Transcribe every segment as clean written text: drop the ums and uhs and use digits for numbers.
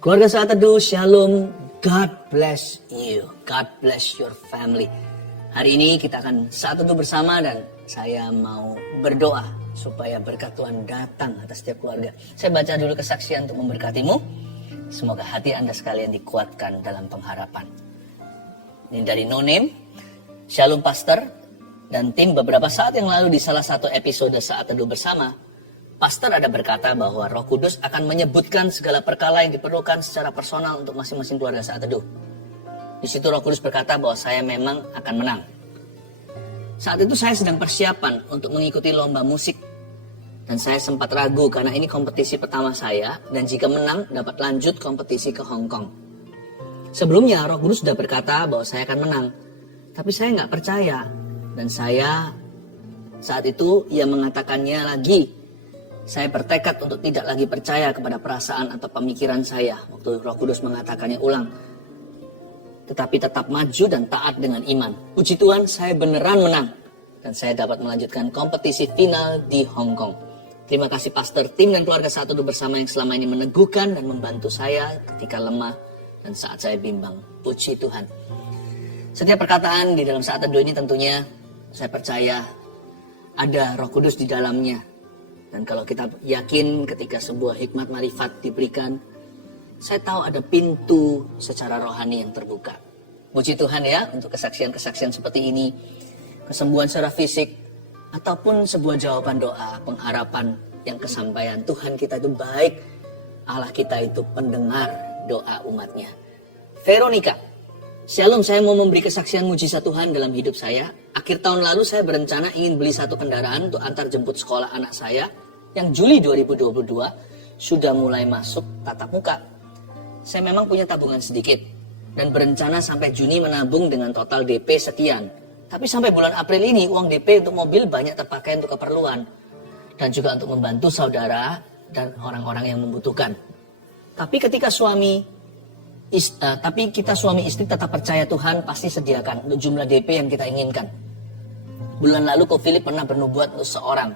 Keluarga Saat Teduh, Shalom, God bless you, God bless your family. Hari ini kita akan Saat Teduh bersama dan saya mau berdoa supaya berkat Tuhan datang atas setiap keluarga. Saya baca dulu kesaksian untuk memberkatimu. Semoga hati Anda sekalian dikuatkan dalam pengharapan. Ini dari No Name, Shalom Pastor dan tim. Beberapa saat yang lalu di salah satu episode Saat Teduh bersama, Pastor ada berkata bahwa Roh Kudus akan menyebutkan segala perkara yang diperlukan secara personal untuk masing-masing keluarga Saat Teduh. Di situ Roh Kudus berkata bahwa saya memang akan menang. Saat itu saya sedang persiapan untuk mengikuti lomba musik. Dan saya sempat ragu karena ini kompetisi pertama saya. Dan jika menang dapat lanjut kompetisi ke Hong Kong. Sebelumnya Roh Kudus sudah berkata bahwa saya akan menang. Tapi saya nggak percaya. Dan saya saat itu ia mengatakannya lagi. Saya bertekad untuk tidak lagi percaya kepada perasaan atau pemikiran saya. Waktu Roh Kudus mengatakannya ulang. Tetapi tetap maju dan taat dengan iman. Puji Tuhan, saya beneran menang. Dan saya dapat melanjutkan kompetisi final di Hong Kong. Terima kasih Pastor, tim dan keluarga Saat Teduh bersama yang selama ini meneguhkan dan membantu saya ketika lemah dan saat saya bimbang. Puji Tuhan. Setiap perkataan di dalam Saat Teduh ini tentunya saya percaya ada Roh Kudus di dalamnya. Dan kalau kita yakin ketika sebuah hikmat marifat diberikan, saya tahu ada pintu secara rohani yang terbuka. Puji Tuhan ya untuk kesaksian-kesaksian seperti ini. Kesembuhan secara fisik, ataupun sebuah jawaban doa, pengharapan yang kesampaian. Tuhan kita itu baik, Allah kita itu pendengar doa umatnya. Veronica, Shalom, saya mau memberi kesaksian mujizat Tuhan dalam hidup saya. Akhir tahun lalu saya berencana ingin beli satu kendaraan untuk antar jemput sekolah anak saya yang Juli 2022 sudah mulai masuk tatap muka. Saya memang punya tabungan sedikit dan berencana sampai Juni menabung dengan total DP sekian. Tapi sampai bulan April ini uang DP untuk mobil banyak terpakai untuk keperluan dan juga untuk membantu saudara dan orang-orang yang membutuhkan. Tapi kita suami istri tetap percaya Tuhan pasti sediakan untuk jumlah DP yang kita inginkan. Bulan lalu Ko Philip pernah bernubuat untuk seorang.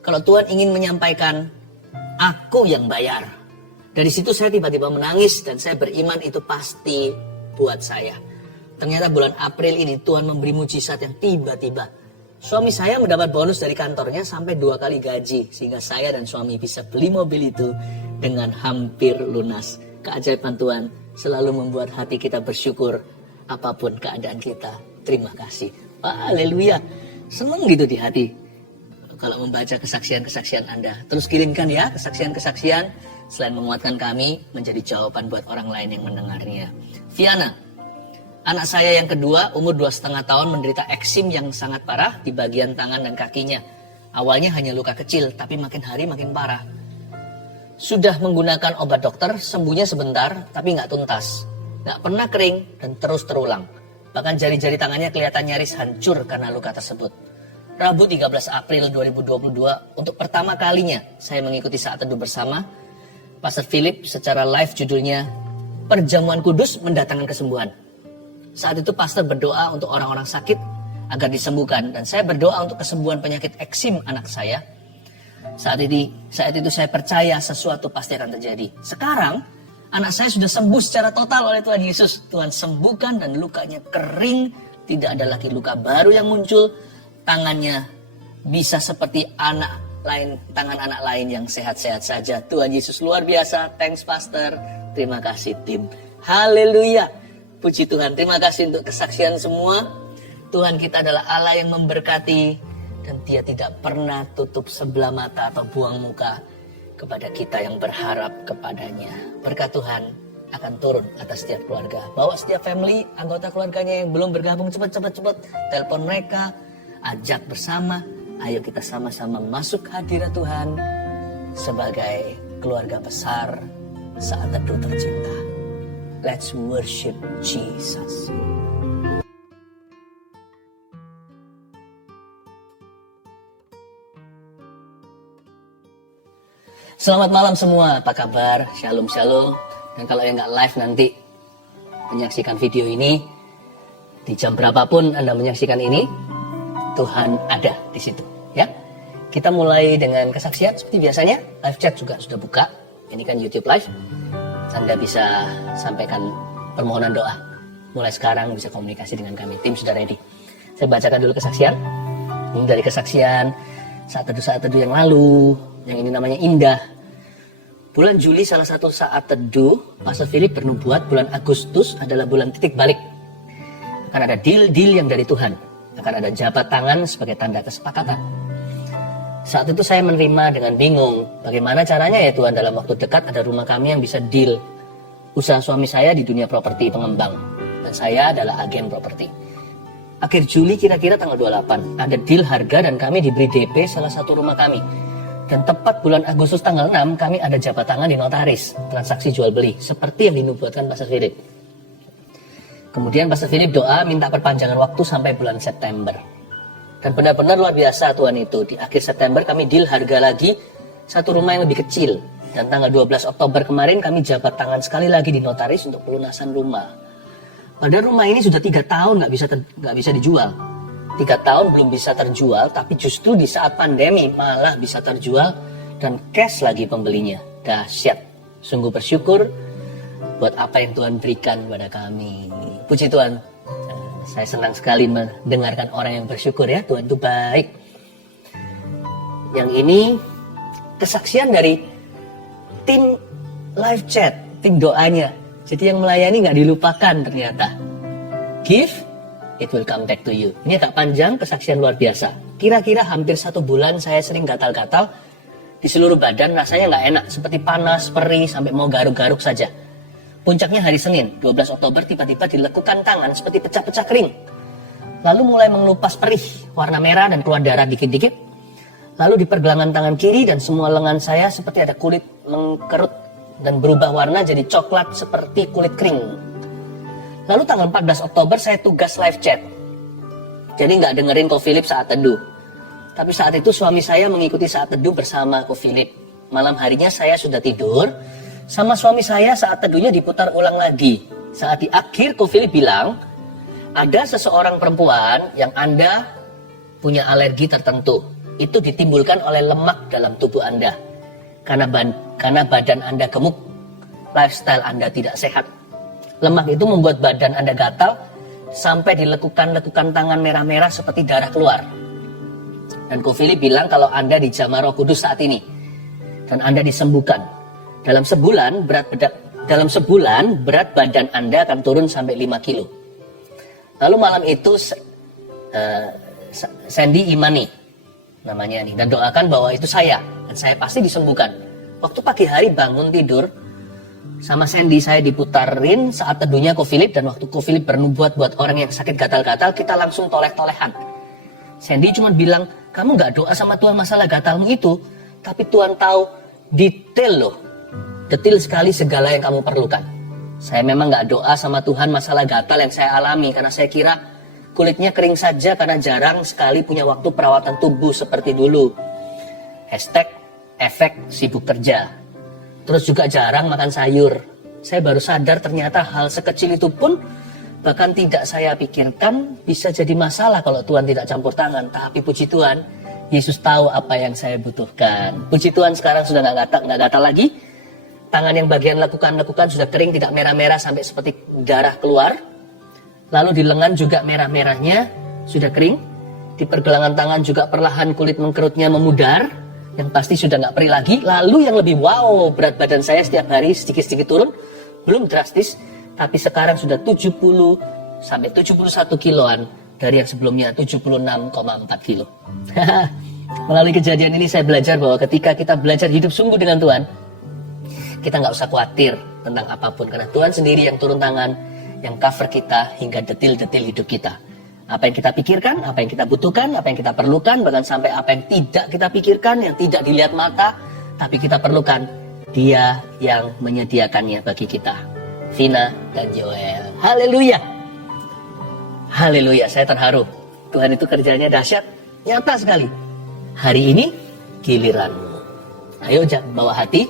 Kalau Tuhan ingin menyampaikan, aku yang bayar. Dari situ saya tiba-tiba menangis dan saya beriman itu pasti buat saya. Ternyata bulan April ini Tuhan memberi mujizat yang tiba-tiba. Suami saya mendapat bonus dari kantornya sampai 2 kali gaji. Sehingga saya dan suami bisa beli mobil itu dengan hampir lunas. Keajaiban Tuhan selalu membuat hati kita bersyukur apapun keadaan kita. Terima kasih. Haleluya. Senang gitu di hati kalau membaca kesaksian-kesaksian Anda. Terus kirimkan ya kesaksian-kesaksian. Selain menguatkan kami, menjadi jawaban buat orang lain yang mendengarnya. Viana, anak saya yang kedua umur 2,5 tahun menderita eksim yang sangat parah di bagian tangan dan kakinya. Awalnya hanya luka kecil, tapi makin hari makin parah. Sudah menggunakan obat dokter, sembuhnya sebentar, tapi nggak tuntas. Nggak pernah kering dan terus terulang. Bahkan jari-jari tangannya kelihatan nyaris hancur karena luka tersebut. Rabu 13 April 2022, untuk pertama kalinya saya mengikuti Saat Teduh bersama Pastor Philip secara live, judulnya Perjamuan Kudus Mendatangkan Kesembuhan. Saat itu Pastor berdoa untuk orang-orang sakit agar disembuhkan dan saya berdoa untuk kesembuhan penyakit eksim anak saya. Saat itu saya percaya sesuatu pasti akan terjadi. Sekarang anak saya sudah sembuh secara total oleh Tuhan Yesus. Tuhan sembuhkan dan lukanya kering, tidak ada lagi luka baru yang muncul. Tangannya bisa seperti tangan anak lain yang sehat-sehat saja. Tuhan Yesus luar biasa. Thanks Pastor. Terima kasih tim. Haleluya. Puji Tuhan. Terima kasih untuk kesaksian semua. Tuhan kita adalah Allah yang memberkati. Dan Dia tidak pernah tutup sebelah mata atau buang muka kepada kita yang berharap kepadanya. Berkat Tuhan akan turun atas setiap keluarga. Bawa setiap family, anggota keluarganya yang belum bergabung, cepat. Telepon mereka, ajak bersama. Ayo kita sama-sama masuk hadirat Tuhan sebagai keluarga besar Saat Teduh tercinta. Let's worship Jesus. Selamat malam semua, apa kabar? Shalom. Dan kalau yang nggak live nanti menyaksikan video ini, di jam berapapun Anda menyaksikan ini, Tuhan ada di situ. Ya, kita mulai dengan kesaksian seperti biasanya. Live chat juga sudah buka. Ini kan YouTube Live. Anda bisa sampaikan permohonan doa. Mulai sekarang bisa komunikasi dengan kami. Tim sudah ready. Saya bacakan dulu kesaksian. Ini dari kesaksian saat teduh yang lalu. Yang ini namanya Indah. Bulan Juli salah satu saat teduh, Pastor Philip bernubuat bulan Agustus adalah bulan titik balik. Akan ada deal-deal yang dari Tuhan. Akan ada jabat tangan sebagai tanda kesepakatan. Saat itu saya menerima dengan bingung. Bagaimana caranya ya Tuhan, dalam waktu dekat ada rumah kami yang bisa deal. Usaha suami saya di dunia properti pengembang. Dan saya adalah agen properti. Akhir Juli kira-kira tanggal 28. Ada deal harga dan kami diberi DP salah satu rumah kami. Dan tepat bulan Agustus tanggal 6 kami ada jabat tangan di notaris. Transaksi jual beli. Seperti yang dinubuatkan Pastor Philip. Kemudian Pastor Philip doa minta perpanjangan waktu sampai bulan September. Dan benar-benar luar biasa Tuhan itu. Di akhir September kami deal harga lagi satu rumah yang lebih kecil. Dan tanggal 12 Oktober kemarin kami jabat tangan sekali lagi di notaris untuk pelunasan rumah. Padahal rumah ini sudah 3 tahun nggak bisa dijual. 3 tahun belum bisa terjual, tapi justru di saat pandemi malah bisa terjual dan cash lagi pembelinya. Dahsyat. Sungguh bersyukur buat apa yang Tuhan berikan kepada kami. Puji Tuhan. Saya senang sekali mendengarkan orang yang bersyukur ya. Tuhan itu baik. Yang ini kesaksian dari tim live chat, tim doanya. Jadi yang melayani nggak dilupakan ternyata. Give, it will come back to you. Ini agak panjang, kesaksian luar biasa. Kira-kira hampir 1 bulan saya sering gatal-gatal di seluruh badan, rasanya nggak enak. Seperti panas, perih, sampai mau garuk-garuk saja. Puncaknya hari Senin, 12 Oktober tiba-tiba dilekukan tangan seperti pecah-pecah kering. Lalu mulai mengelupas perih, warna merah dan keluar darah dikit-dikit. Lalu di pergelangan tangan kiri dan semua lengan saya seperti ada kulit mengkerut dan berubah warna jadi coklat seperti kulit kering. Lalu tanggal 14 Oktober saya tugas live chat. Jadi nggak dengerin Ko Philip saat teduh. Tapi saat itu suami saya mengikuti saat teduh bersama Ko Philip. Malam harinya saya sudah tidur. Sama suami saya saat teduhnya diputar ulang lagi. Saat di akhir Ko Philip bilang, ada seseorang perempuan yang Anda punya alergi tertentu. Itu ditimbulkan oleh lemak dalam tubuh Anda. Karena badan Anda gemuk, lifestyle Anda tidak sehat. Lemak itu membuat badan Anda gatal sampai dilekukan-lekukan tangan merah-merah seperti darah keluar. Dan Ko Philip bilang kalau Anda dijamah Roh Kudus saat ini dan Anda disembuhkan. Dalam sebulan berat badan Anda akan turun sampai 5 kilo. Lalu malam itu Sandy Imani namanya nih, dan doakan bahwa itu saya dan saya pasti disembuhkan. Waktu pagi hari bangun tidur sama Sandy, saya diputarin saat teduhnya Ko Philip, dan waktu Ko Philip bernubuat buat orang yang sakit gatal-gatal, kita langsung toleh-tolehan. Sandy cuma bilang, kamu gak doa sama Tuhan masalah gatalmu itu, tapi Tuhan tahu detail loh. Detil sekali segala yang kamu perlukan. Saya memang gak doa sama Tuhan masalah gatal yang saya alami, karena saya kira kulitnya kering saja karena jarang sekali punya waktu perawatan tubuh seperti dulu. #efek sibuk kerja. Terus juga jarang makan sayur. Saya baru sadar ternyata hal sekecil itu pun bahkan tidak saya pikirkan bisa jadi masalah kalau Tuhan tidak campur tangan. Tapi puji Tuhan, Yesus tahu apa yang saya butuhkan. Puji Tuhan sekarang sudah gak gatal lagi. Tangan yang bagian lekukan sudah kering, tidak merah-merah sampai seperti darah keluar. Lalu di lengan juga merah-merahnya sudah kering. Di pergelangan tangan juga perlahan kulit mengkerutnya memudar. Yang pasti sudah nggak perih lagi. Lalu yang lebih wow, berat badan saya setiap hari sedikit-sedikit turun. Belum drastis, tapi sekarang sudah 70 sampai 71 kiloan dari yang sebelumnya 76,4 kilo. Melalui kejadian ini saya belajar bahwa ketika kita belajar hidup sungguh dengan Tuhan, kita nggak usah khawatir tentang apapun, karena Tuhan sendiri yang turun tangan, yang cover kita hingga detil-detil hidup kita. Apa yang kita pikirkan, apa yang kita butuhkan, apa yang kita perlukan, bahkan sampai apa yang tidak kita pikirkan, yang tidak dilihat mata, tapi kita perlukan, Dia yang menyediakannya bagi kita. Vina dan Joel. Haleluya. Haleluya, saya terharu. Tuhan itu kerjanya dahsyat, nyata sekali. Hari ini giliranmu. Ayo bawa hati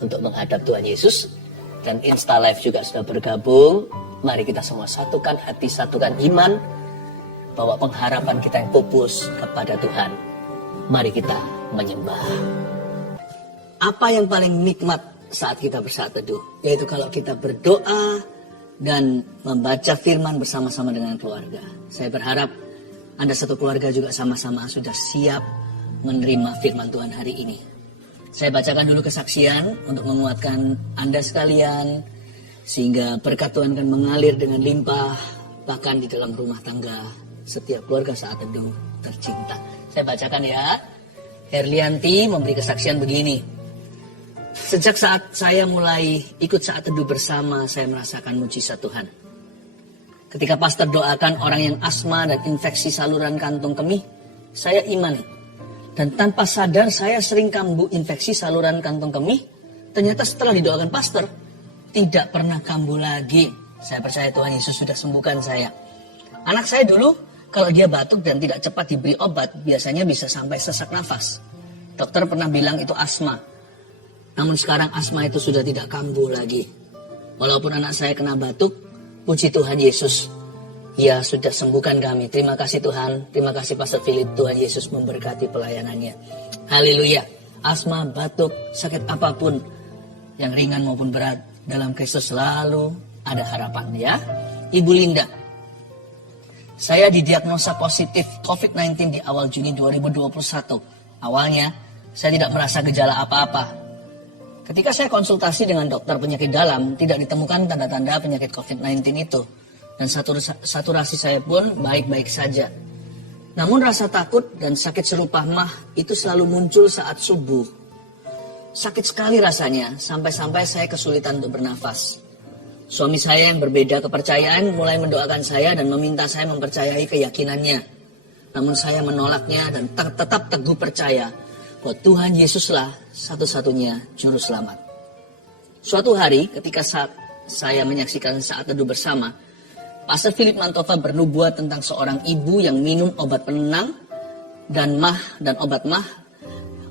untuk menghadap Tuhan Yesus. Dan Insta Live juga sudah bergabung. Mari kita semua satukan hati, satukan iman, bahwa pengharapan kita yang pupus kepada Tuhan. Mari kita menyembah. Apa yang paling nikmat saat kita bersaat teduh, yaitu kalau kita berdoa dan membaca firman bersama-sama dengan keluarga. Saya berharap Anda satu keluarga juga sama-sama sudah siap menerima firman Tuhan hari ini. Saya bacakan dulu kesaksian untuk menguatkan Anda sekalian, sehingga berkat Tuhan akan mengalir dengan limpah, bahkan di dalam rumah tangga setiap keluarga saat teduh tercinta. Saya bacakan ya. Herlianti memberi kesaksian begini. Sejak saat saya mulai ikut saat teduh bersama, saya merasakan mujizat Tuhan. Ketika pastor doakan orang yang asma dan infeksi saluran kantung kemih, saya imani. Dan tanpa sadar saya sering kambuh infeksi saluran kantung kemih. Ternyata setelah didoakan pastor, tidak pernah kambuh lagi. Saya percaya Tuhan Yesus sudah sembuhkan saya. Anak saya dulu, kalau dia batuk dan tidak cepat diberi obat, biasanya bisa sampai sesak nafas. Dokter pernah bilang itu asma. Namun sekarang asma itu sudah tidak kambuh lagi. Walaupun anak saya kena batuk, puji Tuhan Yesus, ya sudah sembuhkan kami. Terima kasih Tuhan, terima kasih Pastor Philip. Tuhan Yesus memberkati pelayanannya. Haleluya. Asma, batuk, sakit apapun, yang ringan maupun berat, dalam Kristus selalu ada harapan ya. Ibu Linda, saya didiagnosa positif COVID-19 di awal Juni 2021. Awalnya, saya tidak merasa gejala apa-apa. Ketika saya konsultasi dengan dokter penyakit dalam, tidak ditemukan tanda-tanda penyakit COVID-19 itu. Dan saturasi saya pun baik-baik saja. Namun rasa takut dan sakit serupa mah itu selalu muncul saat subuh. Sakit sekali rasanya, sampai-sampai saya kesulitan untuk bernafas. Suami saya yang berbeda kepercayaan mulai mendoakan saya dan meminta saya mempercayai keyakinannya. Namun saya menolaknya dan tetap teguh percaya bahwa Tuhan Yesuslah satu-satunya juru selamat. Suatu hari ketika saya menyaksikan saat teduh bersama, Pastor Philip Mantova bernubuat tentang seorang ibu yang minum obat penenang dan obat mah,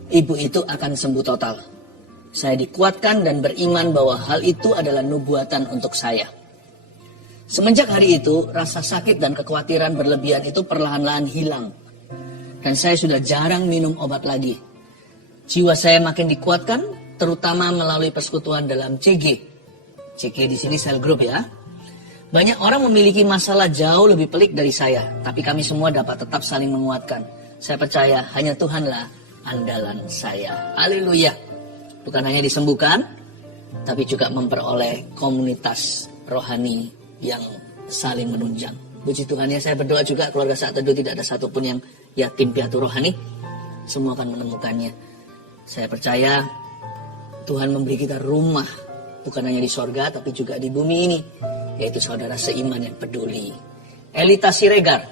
ibu itu akan sembuh total. Saya dikuatkan dan beriman bahwa hal itu adalah nubuatan untuk saya. Semenjak hari itu, rasa sakit dan kekhawatiran berlebihan itu perlahan-lahan hilang. Dan saya sudah jarang minum obat lagi. Jiwa saya makin dikuatkan, terutama melalui persekutuan dalam CG. CG di sini sel group ya. Banyak orang memiliki masalah jauh lebih pelik dari saya, tapi kami semua dapat tetap saling menguatkan. Saya percaya hanya Tuhanlah andalan saya. Haleluya. Bukan hanya disembuhkan, tapi juga memperoleh komunitas rohani yang saling menunjang. Puji Tuhan ya, saya berdoa juga keluarga saat teduh tidak ada satupun yang yatim piatu rohani. Semua akan menemukannya. Saya percaya Tuhan memberi kita rumah, bukan hanya di sorga, tapi juga di bumi ini. Yaitu saudara seiman yang peduli. Elita Siregar.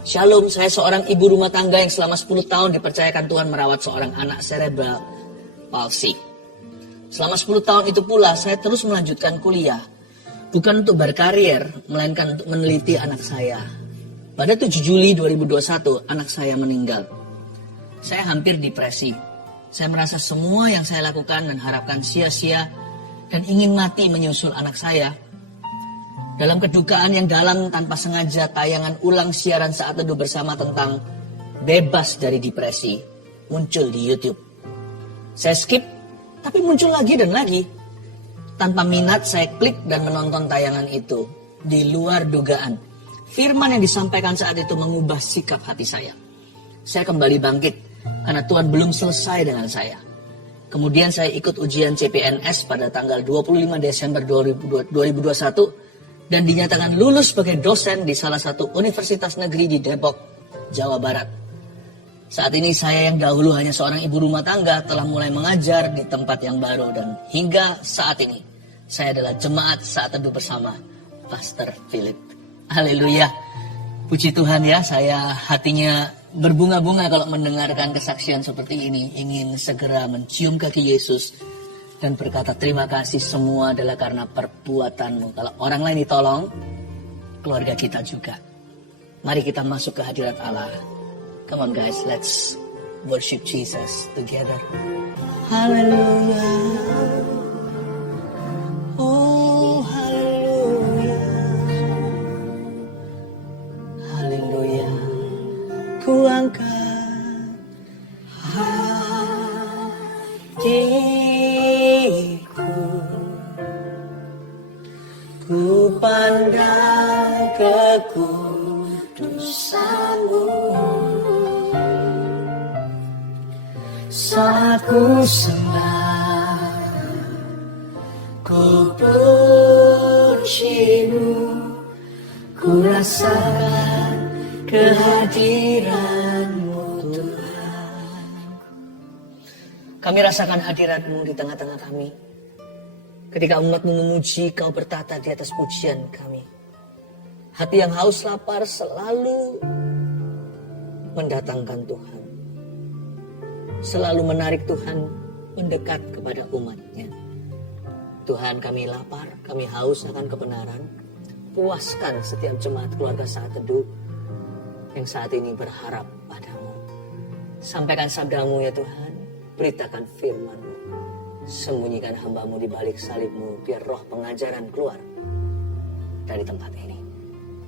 Shalom, saya seorang ibu rumah tangga yang selama 10 tahun dipercayakan Tuhan merawat seorang anak cerebral palsy. Selama 10 tahun itu pula saya terus melanjutkan kuliah. Bukan untuk berkarier, melainkan untuk meneliti anak saya. Pada 7 Juli 2021, anak saya meninggal. Saya hampir depresi. Saya merasa semua yang saya lakukan dan harapkan sia-sia dan ingin mati menyusul anak saya. Dalam kedukaan yang dalam tanpa sengaja tayangan ulang siaran saat teduh bersama tentang bebas dari depresi muncul di YouTube. Saya skip, tapi muncul lagi dan lagi. Tanpa minat saya klik dan menonton tayangan itu. Di luar dugaan, firman yang disampaikan saat itu mengubah sikap hati saya. Saya kembali bangkit karena Tuhan belum selesai dengan saya. Kemudian saya ikut ujian CPNS pada tanggal 25 Desember 2021 dan dinyatakan lulus sebagai dosen di salah satu universitas negeri di Depok, Jawa Barat. Saat ini saya yang dahulu hanya seorang ibu rumah tangga telah mulai mengajar di tempat yang baru dan hingga saat ini saya adalah jemaat saat teduh bersama Pastor Philip. Haleluya. Puji Tuhan ya, saya hatinya berbunga-bunga kalau mendengarkan kesaksian seperti ini. Ingin segera mencium kaki Yesus dan berkata terima kasih, semua adalah karena perbuatanmu. Kalau orang lain ditolong, keluarga kita juga. Mari kita masuk ke hadirat Allah. Come on guys, let's worship Jesus together. Hallelujah. Oh, hallelujah. Hallelujah. Ku angkat hati Ku pandang kekudusan-Mu saat ku sembah, ku puji-Mu, ku rasakan kehadiran-Mu Tuhan. Kami rasakan hadirat-Mu di tengah-tengah kami. Ketika umat-Mu memuji, Kau bertata di atas pujian kami. Hati yang haus lapar selalu mendatangkan Tuhan. Selalu menarik Tuhan mendekat kepada umat-Nya. Tuhan, kami lapar, kami haus akan kebenaran. Puaskan setiap jemaat keluarga Saat Teduh yang saat ini berharap padamu. Sampaikan sabda-Mu ya Tuhan, beritakan firman-Mu. Sembunyikan hamba-Mu di balik salib-Mu, biar roh pengajaran keluar dari tempat ini.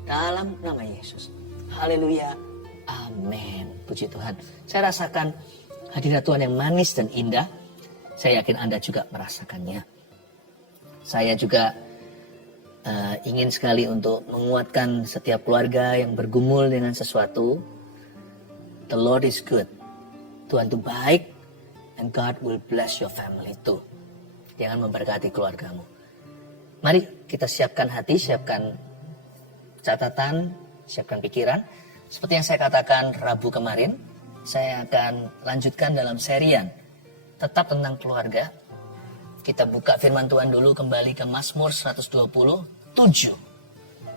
Dalam nama Yesus. Haleluya. Amin. Puji Tuhan. Saya rasakan hadirat Tuhan yang manis dan indah. Saya yakin Anda juga merasakannya. Saya juga ingin sekali untuk menguatkan setiap keluarga yang bergumul dengan sesuatu. The Lord is good. Tuhan itu baik. And God will bless your family too. Jangan memberkati keluargamu. Mari kita siapkan hati, siapkan catatan, siapkan pikiran. Seperti yang saya katakan Rabu kemarin, saya akan lanjutkan dalam serian tetap tentang keluarga. Kita buka firman Tuhan dulu kembali ke Mazmur 127.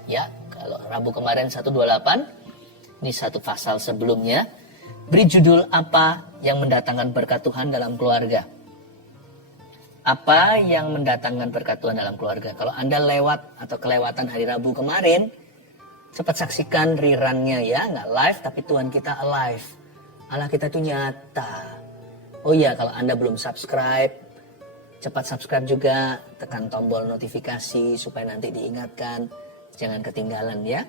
Ya, kalau Rabu kemarin 128, ini satu pasal sebelumnya. Beri judul apa yang mendatangkan berkat Tuhan dalam keluarga. Apa yang mendatangkan berkat Tuhan dalam keluarga. Kalau Anda lewat atau kelewatan hari Rabu kemarin, cepat saksikan rerunnya ya. Nggak live tapi Tuhan kita alive. Allah kita itu nyata. Oh iya, kalau Anda belum subscribe, cepat subscribe juga. Tekan tombol notifikasi supaya nanti diingatkan. Jangan ketinggalan ya.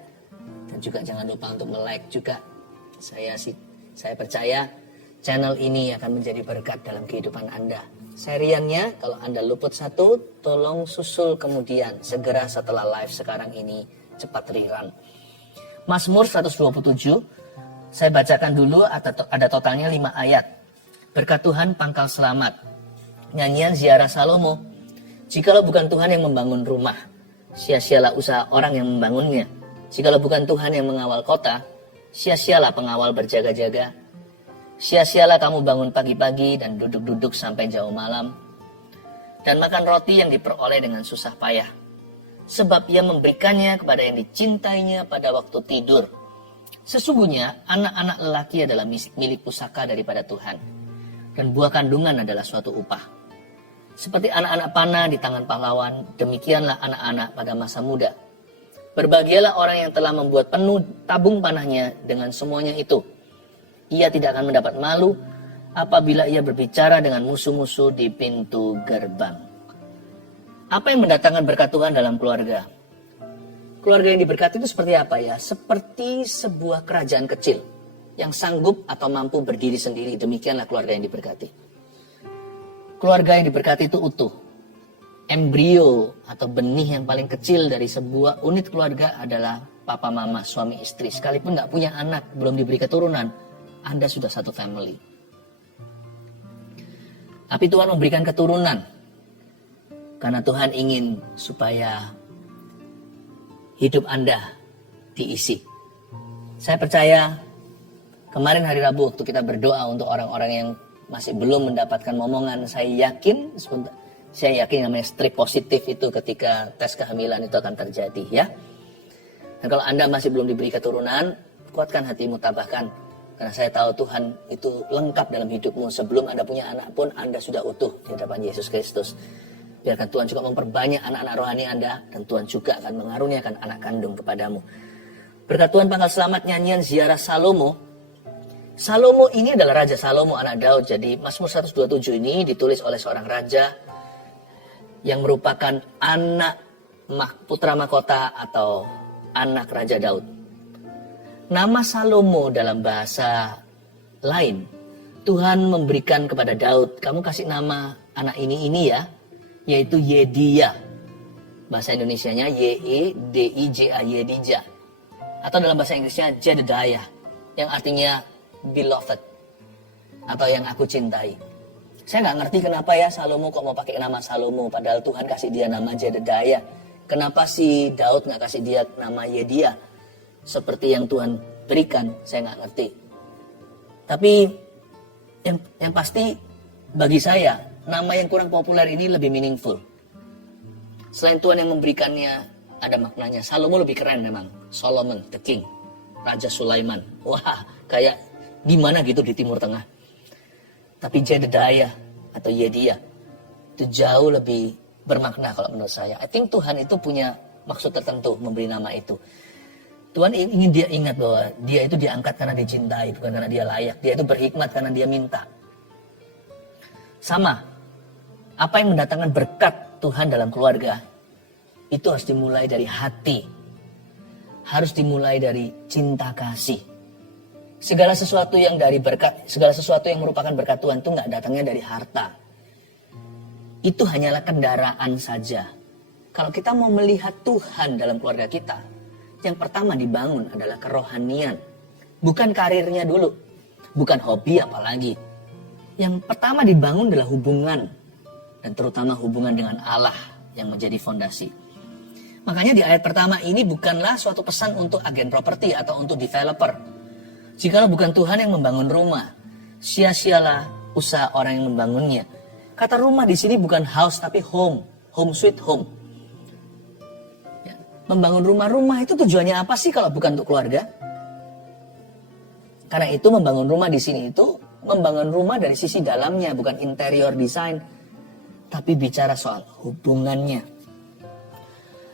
Dan juga jangan lupa untuk like juga. Saya percaya channel ini akan menjadi berkat dalam kehidupan Anda. Seriannya, kalau Anda luput satu, tolong susul kemudian. Segera setelah live sekarang ini, cepat rerun. Mazmur 127, saya bacakan dulu, ada totalnya 5 ayat. Berkat Tuhan pangkal selamat. Nyanyian ziarah Salomo. Jikalau bukan Tuhan yang membangun rumah, sia-sialah usaha orang yang membangunnya. Jikalau bukan Tuhan yang mengawal kota, sia-sialah pengawal berjaga-jaga. Sia-sialah kamu bangun pagi-pagi dan duduk-duduk sampai jauh malam. Dan makan roti yang diperoleh dengan susah payah. Sebab ia memberikannya kepada yang dicintainya pada waktu tidur. Sesungguhnya anak-anak lelaki adalah milik pusaka daripada Tuhan. Dan buah kandungan adalah suatu upah. Seperti anak-anak panah di tangan pahlawan, demikianlah anak-anak pada masa muda. Berbahagialah orang yang telah membuat penuh tabung panahnya dengan semuanya itu. Ia tidak akan mendapat malu apabila ia berbicara dengan musuh-musuh di pintu gerbang. Apa yang mendatangkan berkat Tuhan dalam keluarga? Keluarga yang diberkati itu seperti apa ya? Seperti sebuah kerajaan kecil yang sanggup atau mampu berdiri sendiri. Demikianlah keluarga yang diberkati. Keluarga yang diberkati itu utuh. Embrio atau benih yang paling kecil dari sebuah unit keluarga adalah papa, mama, suami, istri. Sekalipun nggak punya anak, belum diberi keturunan, Anda sudah satu family. Tapi Tuhan memberikan keturunan. Karena Tuhan ingin supaya hidup Anda diisi. Saya percaya kemarin hari Rabu waktu kita berdoa untuk orang-orang yang masih belum mendapatkan momongan, saya yakin namanya strip positif itu ketika tes kehamilan itu akan terjadi ya. Dan kalau Anda masih belum diberi keturunan, kuatkan hatimu, tabahkan. Karena saya tahu Tuhan itu lengkap dalam hidupmu. Sebelum Anda punya anak pun Anda sudah utuh di hadapan Yesus Kristus. Biarkan Tuhan juga memperbanyak anak-anak rohani Anda. Dan Tuhan juga akan mengaruniakan anak kandung kepadamu. Berkat Tuhan pangkal selamat nyanyian ziarah Salomo. Salomo ini adalah Raja Salomo anak Daud. Jadi Mazmur 127 ini ditulis oleh seorang raja yang merupakan anak putra mahkota atau anak Raja Daud. Nama Salomo dalam bahasa lain, Tuhan memberikan kepada Daud, kamu kasih nama anak ini ya, yaitu Yedia. Bahasa Indonesianya Yedija, Yedija. Atau dalam bahasa Inggrisnya Jedediah, yang artinya beloved, atau yang aku cintai. Saya nggak ngerti kenapa ya Salomo kok mau pakai nama Salomo, padahal Tuhan kasih dia nama Jedediah. Kenapa si Daud nggak kasih dia nama Yedia, seperti yang Tuhan berikan? Saya nggak ngerti. Tapi yang pasti bagi saya, nama yang kurang populer ini lebih meaningful. Selain Tuhan yang memberikannya, ada maknanya. Salomo lebih keren memang. Solomon, the king. Raja Sulaiman. Wah, kayak gimana gitu di Timur Tengah. Tapi Jedediah atau Yedia itu jauh lebih bermakna kalau menurut saya. I think Tuhan itu punya maksud tertentu memberi nama itu. Tuhan ingin dia ingat bahwa dia itu diangkat karena dicintai, bukan karena dia layak. Dia itu berhikmat karena dia minta. Sama, apa yang mendatangkan berkat Tuhan dalam keluarga, itu harus dimulai dari hati. Harus dimulai dari cinta kasih. Segala sesuatu yang dari berkat, segala sesuatu yang merupakan berkat Tuhan itu nggak datangnya dari harta. Itu hanyalah kendaraan saja. Kalau kita mau melihat Tuhan dalam keluarga kita, yang pertama dibangun adalah kerohanian. Bukan karirnya dulu. Bukan hobi apalagi. Yang pertama dibangun adalah hubungan. Dan terutama hubungan dengan Allah yang menjadi fondasi. Makanya di ayat pertama ini bukanlah suatu pesan untuk agen properti atau untuk developer. Jikalau bukan Tuhan yang membangun rumah, sia-sialah usaha orang yang membangunnya. Kata rumah di sini bukan house tapi home sweet home. Ya, membangun rumah itu tujuannya apa sih kalau bukan untuk keluarga? Karena itu membangun rumah di sini itu membangun rumah dari sisi dalamnya, bukan interior design, tapi bicara soal hubungannya.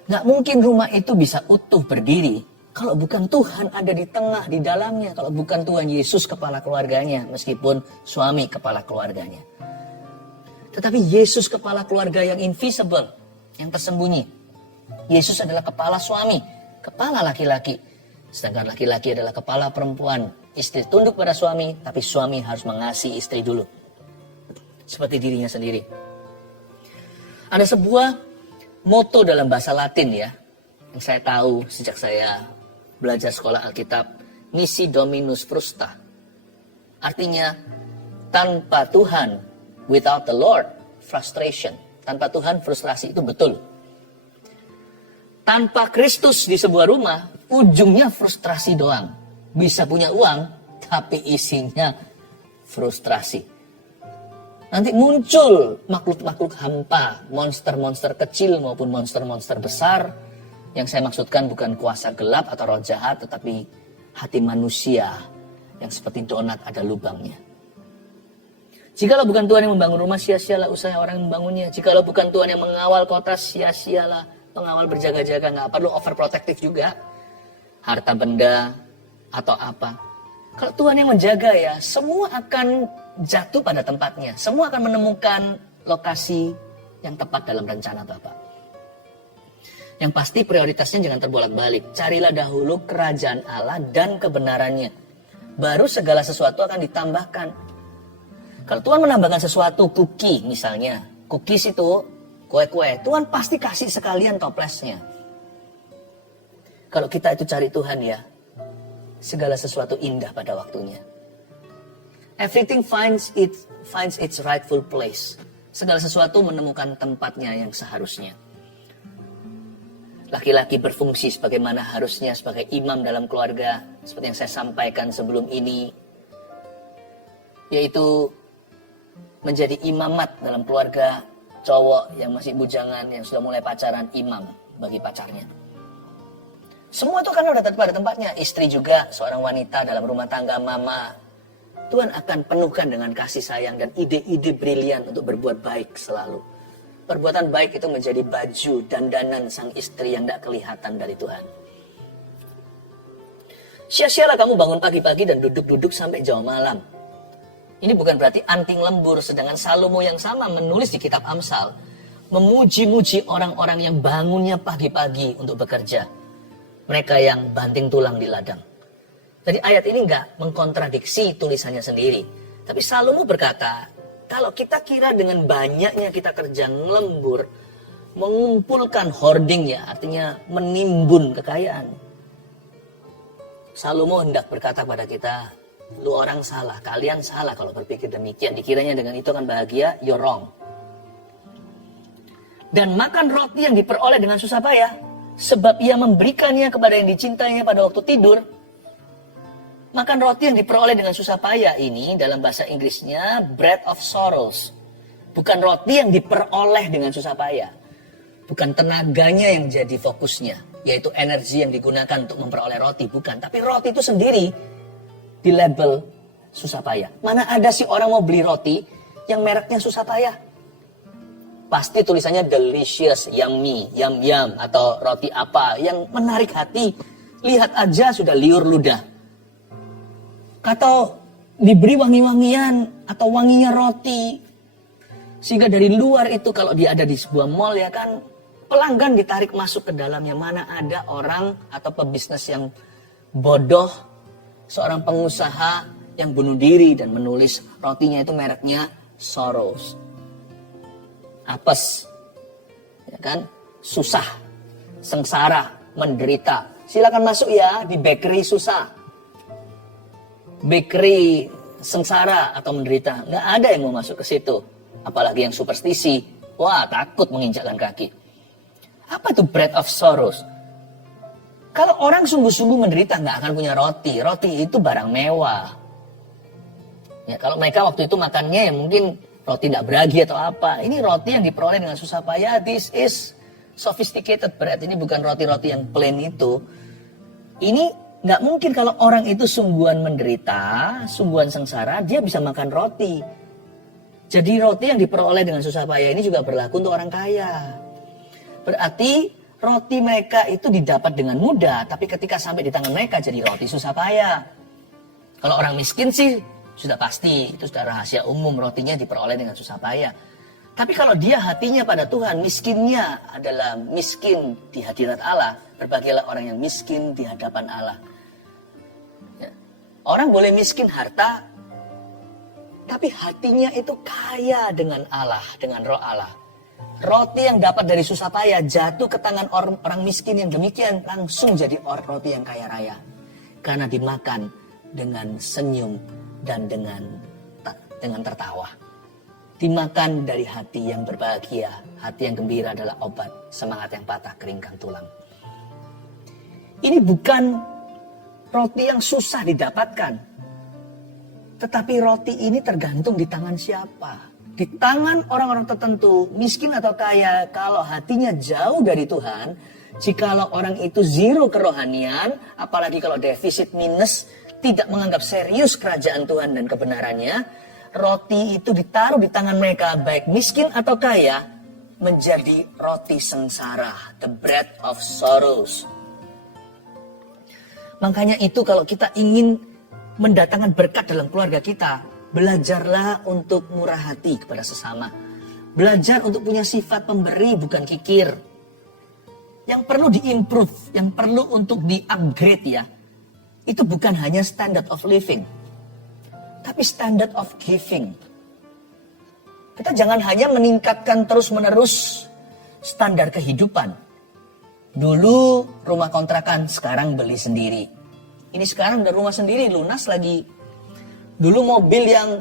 Nggak mungkin rumah itu bisa utuh berdiri kalau bukan Tuhan ada di tengah, di dalamnya. Kalau bukan Tuhan Yesus kepala keluarganya, meskipun suami kepala keluarganya. Tetapi Yesus kepala keluarga yang invisible, yang tersembunyi. Yesus adalah kepala suami, kepala laki-laki. Sedangkan laki-laki adalah kepala perempuan. Istri tunduk pada suami, tapi suami harus mengasihi istri dulu. Seperti dirinya sendiri. Ada sebuah moto dalam bahasa Latin ya, yang saya tahu sejak saya belajar sekolah Alkitab, Nisi Dominus Frusta. Artinya, tanpa Tuhan, without the Lord, frustration. Tanpa Tuhan, frustrasi itu betul. Tanpa Kristus di sebuah rumah, ujungnya frustrasi doang. Bisa punya uang, tapi isinya frustrasi. Nanti muncul makhluk-makhluk hampa, monster-monster kecil maupun monster-monster besar. Yang saya maksudkan bukan kuasa gelap atau roh jahat, tetapi hati manusia yang seperti donat ada lubangnya. Jikalau bukan Tuhan yang membangun rumah, sia-sialah usaha orang yang membangunnya. Jikalau bukan Tuhan yang mengawal kota, sia-sialah pengawal berjaga-jaga. Nggak perlu overprotective juga. Harta benda atau apa. Kalau Tuhan yang menjaga ya, semua akan jatuh pada tempatnya. Semua akan menemukan lokasi yang tepat dalam rencana Bapa. Yang pasti prioritasnya jangan terbolak-balik. Carilah dahulu kerajaan Allah dan kebenarannya. Baru segala sesuatu akan ditambahkan. Kalau Tuhan menambahkan sesuatu, cookie misalnya. Cookies itu kue-kue. Tuhan pasti kasih sekalian toplesnya. Kalau kita itu cari Tuhan ya, segala sesuatu indah pada waktunya. Everything finds its rightful place. Segala sesuatu menemukan tempatnya yang seharusnya. Laki-laki berfungsi sebagaimana harusnya sebagai imam dalam keluarga, seperti yang saya sampaikan sebelum ini, yaitu menjadi imamat dalam keluarga. Cowok yang masih bujangan, yang sudah mulai pacaran, imam bagi pacarnya. Semua itu kan udah pada tempatnya. Istri juga seorang wanita dalam rumah tangga mama. Tuhan akan penuhkan dengan kasih sayang dan ide-ide brilian untuk berbuat baik selalu. Perbuatan baik itu menjadi baju dandanan sang istri yang tidak kelihatan dari Tuhan. Sia-sialah kamu bangun pagi-pagi dan duduk-duduk sampai jauh malam. Ini bukan berarti anting lembur, sedangkan Salomo yang sama menulis di kitab Amsal, memuji-muji orang-orang yang bangunnya pagi-pagi untuk bekerja. Mereka yang banting tulang di ladang. Jadi ayat ini enggak mengkontradiksi tulisannya sendiri. Tapi Salomo berkata, kalau kita kira dengan banyaknya kita kerja ngelembur, mengumpulkan hoarding ya, artinya menimbun kekayaan. Salomo hendak berkata kepada kita, lu orang salah, kalian salah kalau berpikir demikian. Dikiranya dengan itu akan bahagia, you're wrong. Dan makan roti yang diperoleh dengan susah payah, sebab ia memberikannya kepada yang dicintainya pada waktu tidur. Makan roti yang diperoleh dengan susah payah ini dalam bahasa Inggrisnya bread of sorrows. Bukan roti yang diperoleh dengan susah payah. Bukan tenaganya yang jadi fokusnya, yaitu energi yang digunakan untuk memperoleh roti. Bukan, tapi roti itu sendiri di label susah payah. Mana ada sih orang mau beli roti yang mereknya susah payah? Pasti tulisannya delicious, yummy, yum-yum, atau roti apa yang menarik hati. Lihat aja sudah liur ludah. Atau diberi wangi-wangian atau wanginya roti. Sehingga dari luar itu kalau dia ada di sebuah mall ya kan, pelanggan ditarik masuk ke dalamnya. Mana ada orang atau pebisnis yang bodoh, seorang pengusaha yang bunuh diri dan menulis rotinya itu mereknya Sorrows. Apes, ya kan? Susah, sengsara, menderita. Silakan masuk ya di bakery susah, bakery sengsara atau menderita. Nggak ada yang mau masuk ke situ. Apalagi yang superstisi. Wah, takut menginjakkan kaki. Apa itu bread of sorrows? Kalau orang sungguh-sungguh menderita nggak akan punya roti. Roti itu barang mewah. Ya, kalau mereka waktu itu makannya ya mungkin roti tidak beragi atau apa. Ini roti yang diperoleh dengan susah payah. This is sophisticated bread. Ini bukan roti-roti yang plain itu. Ini nggak mungkin kalau orang itu sungguhan menderita, sungguhan sengsara, dia bisa makan roti. Jadi roti yang diperoleh dengan susah payah ini juga berlaku untuk orang kaya. Berarti roti mereka itu didapat dengan mudah, tapi ketika sampai di tangan mereka jadi roti susah payah. Kalau orang miskin sih sudah pasti, itu sudah rahasia umum, rotinya diperoleh dengan susah payah. Tapi kalau dia hatinya pada Tuhan, miskinnya adalah miskin di hadirat Allah, berbahagialah orang yang miskin di hadapan Allah. Ya. Orang boleh miskin harta, tapi hatinya itu kaya dengan Allah, dengan roh Allah. Roti yang dapat dari susah payah jatuh ke tangan orang miskin yang demikian langsung jadi roti yang kaya raya. Karena dimakan dengan senyum dan dengan tertawa. Dimakan dari hati yang berbahagia, hati yang gembira adalah obat semangat yang patah keringkan tulang. Ini bukan roti yang susah didapatkan. Tetapi roti ini tergantung di tangan siapa. Di tangan orang-orang tertentu, miskin atau kaya, kalau hatinya jauh dari Tuhan, jikalau orang itu zero kerohanian, apalagi kalau defisit minus, tidak menganggap serius kerajaan Tuhan dan kebenarannya, roti itu ditaruh di tangan mereka, baik miskin atau kaya, menjadi roti sengsara, the bread of sorrows. Makanya itu kalau kita ingin mendatangkan berkat dalam keluarga kita, belajarlah untuk murah hati kepada sesama. Belajar untuk punya sifat pemberi bukan kikir. Yang perlu diimprove, yang perlu untuk di-upgrade ya, itu bukan hanya standard of living, tapi standard of giving. Kita jangan hanya meningkatkan terus-menerus standar kehidupan. Dulu rumah kontrakan, sekarang beli sendiri. Ini sekarang udah rumah sendiri, lunas lagi. Dulu mobil yang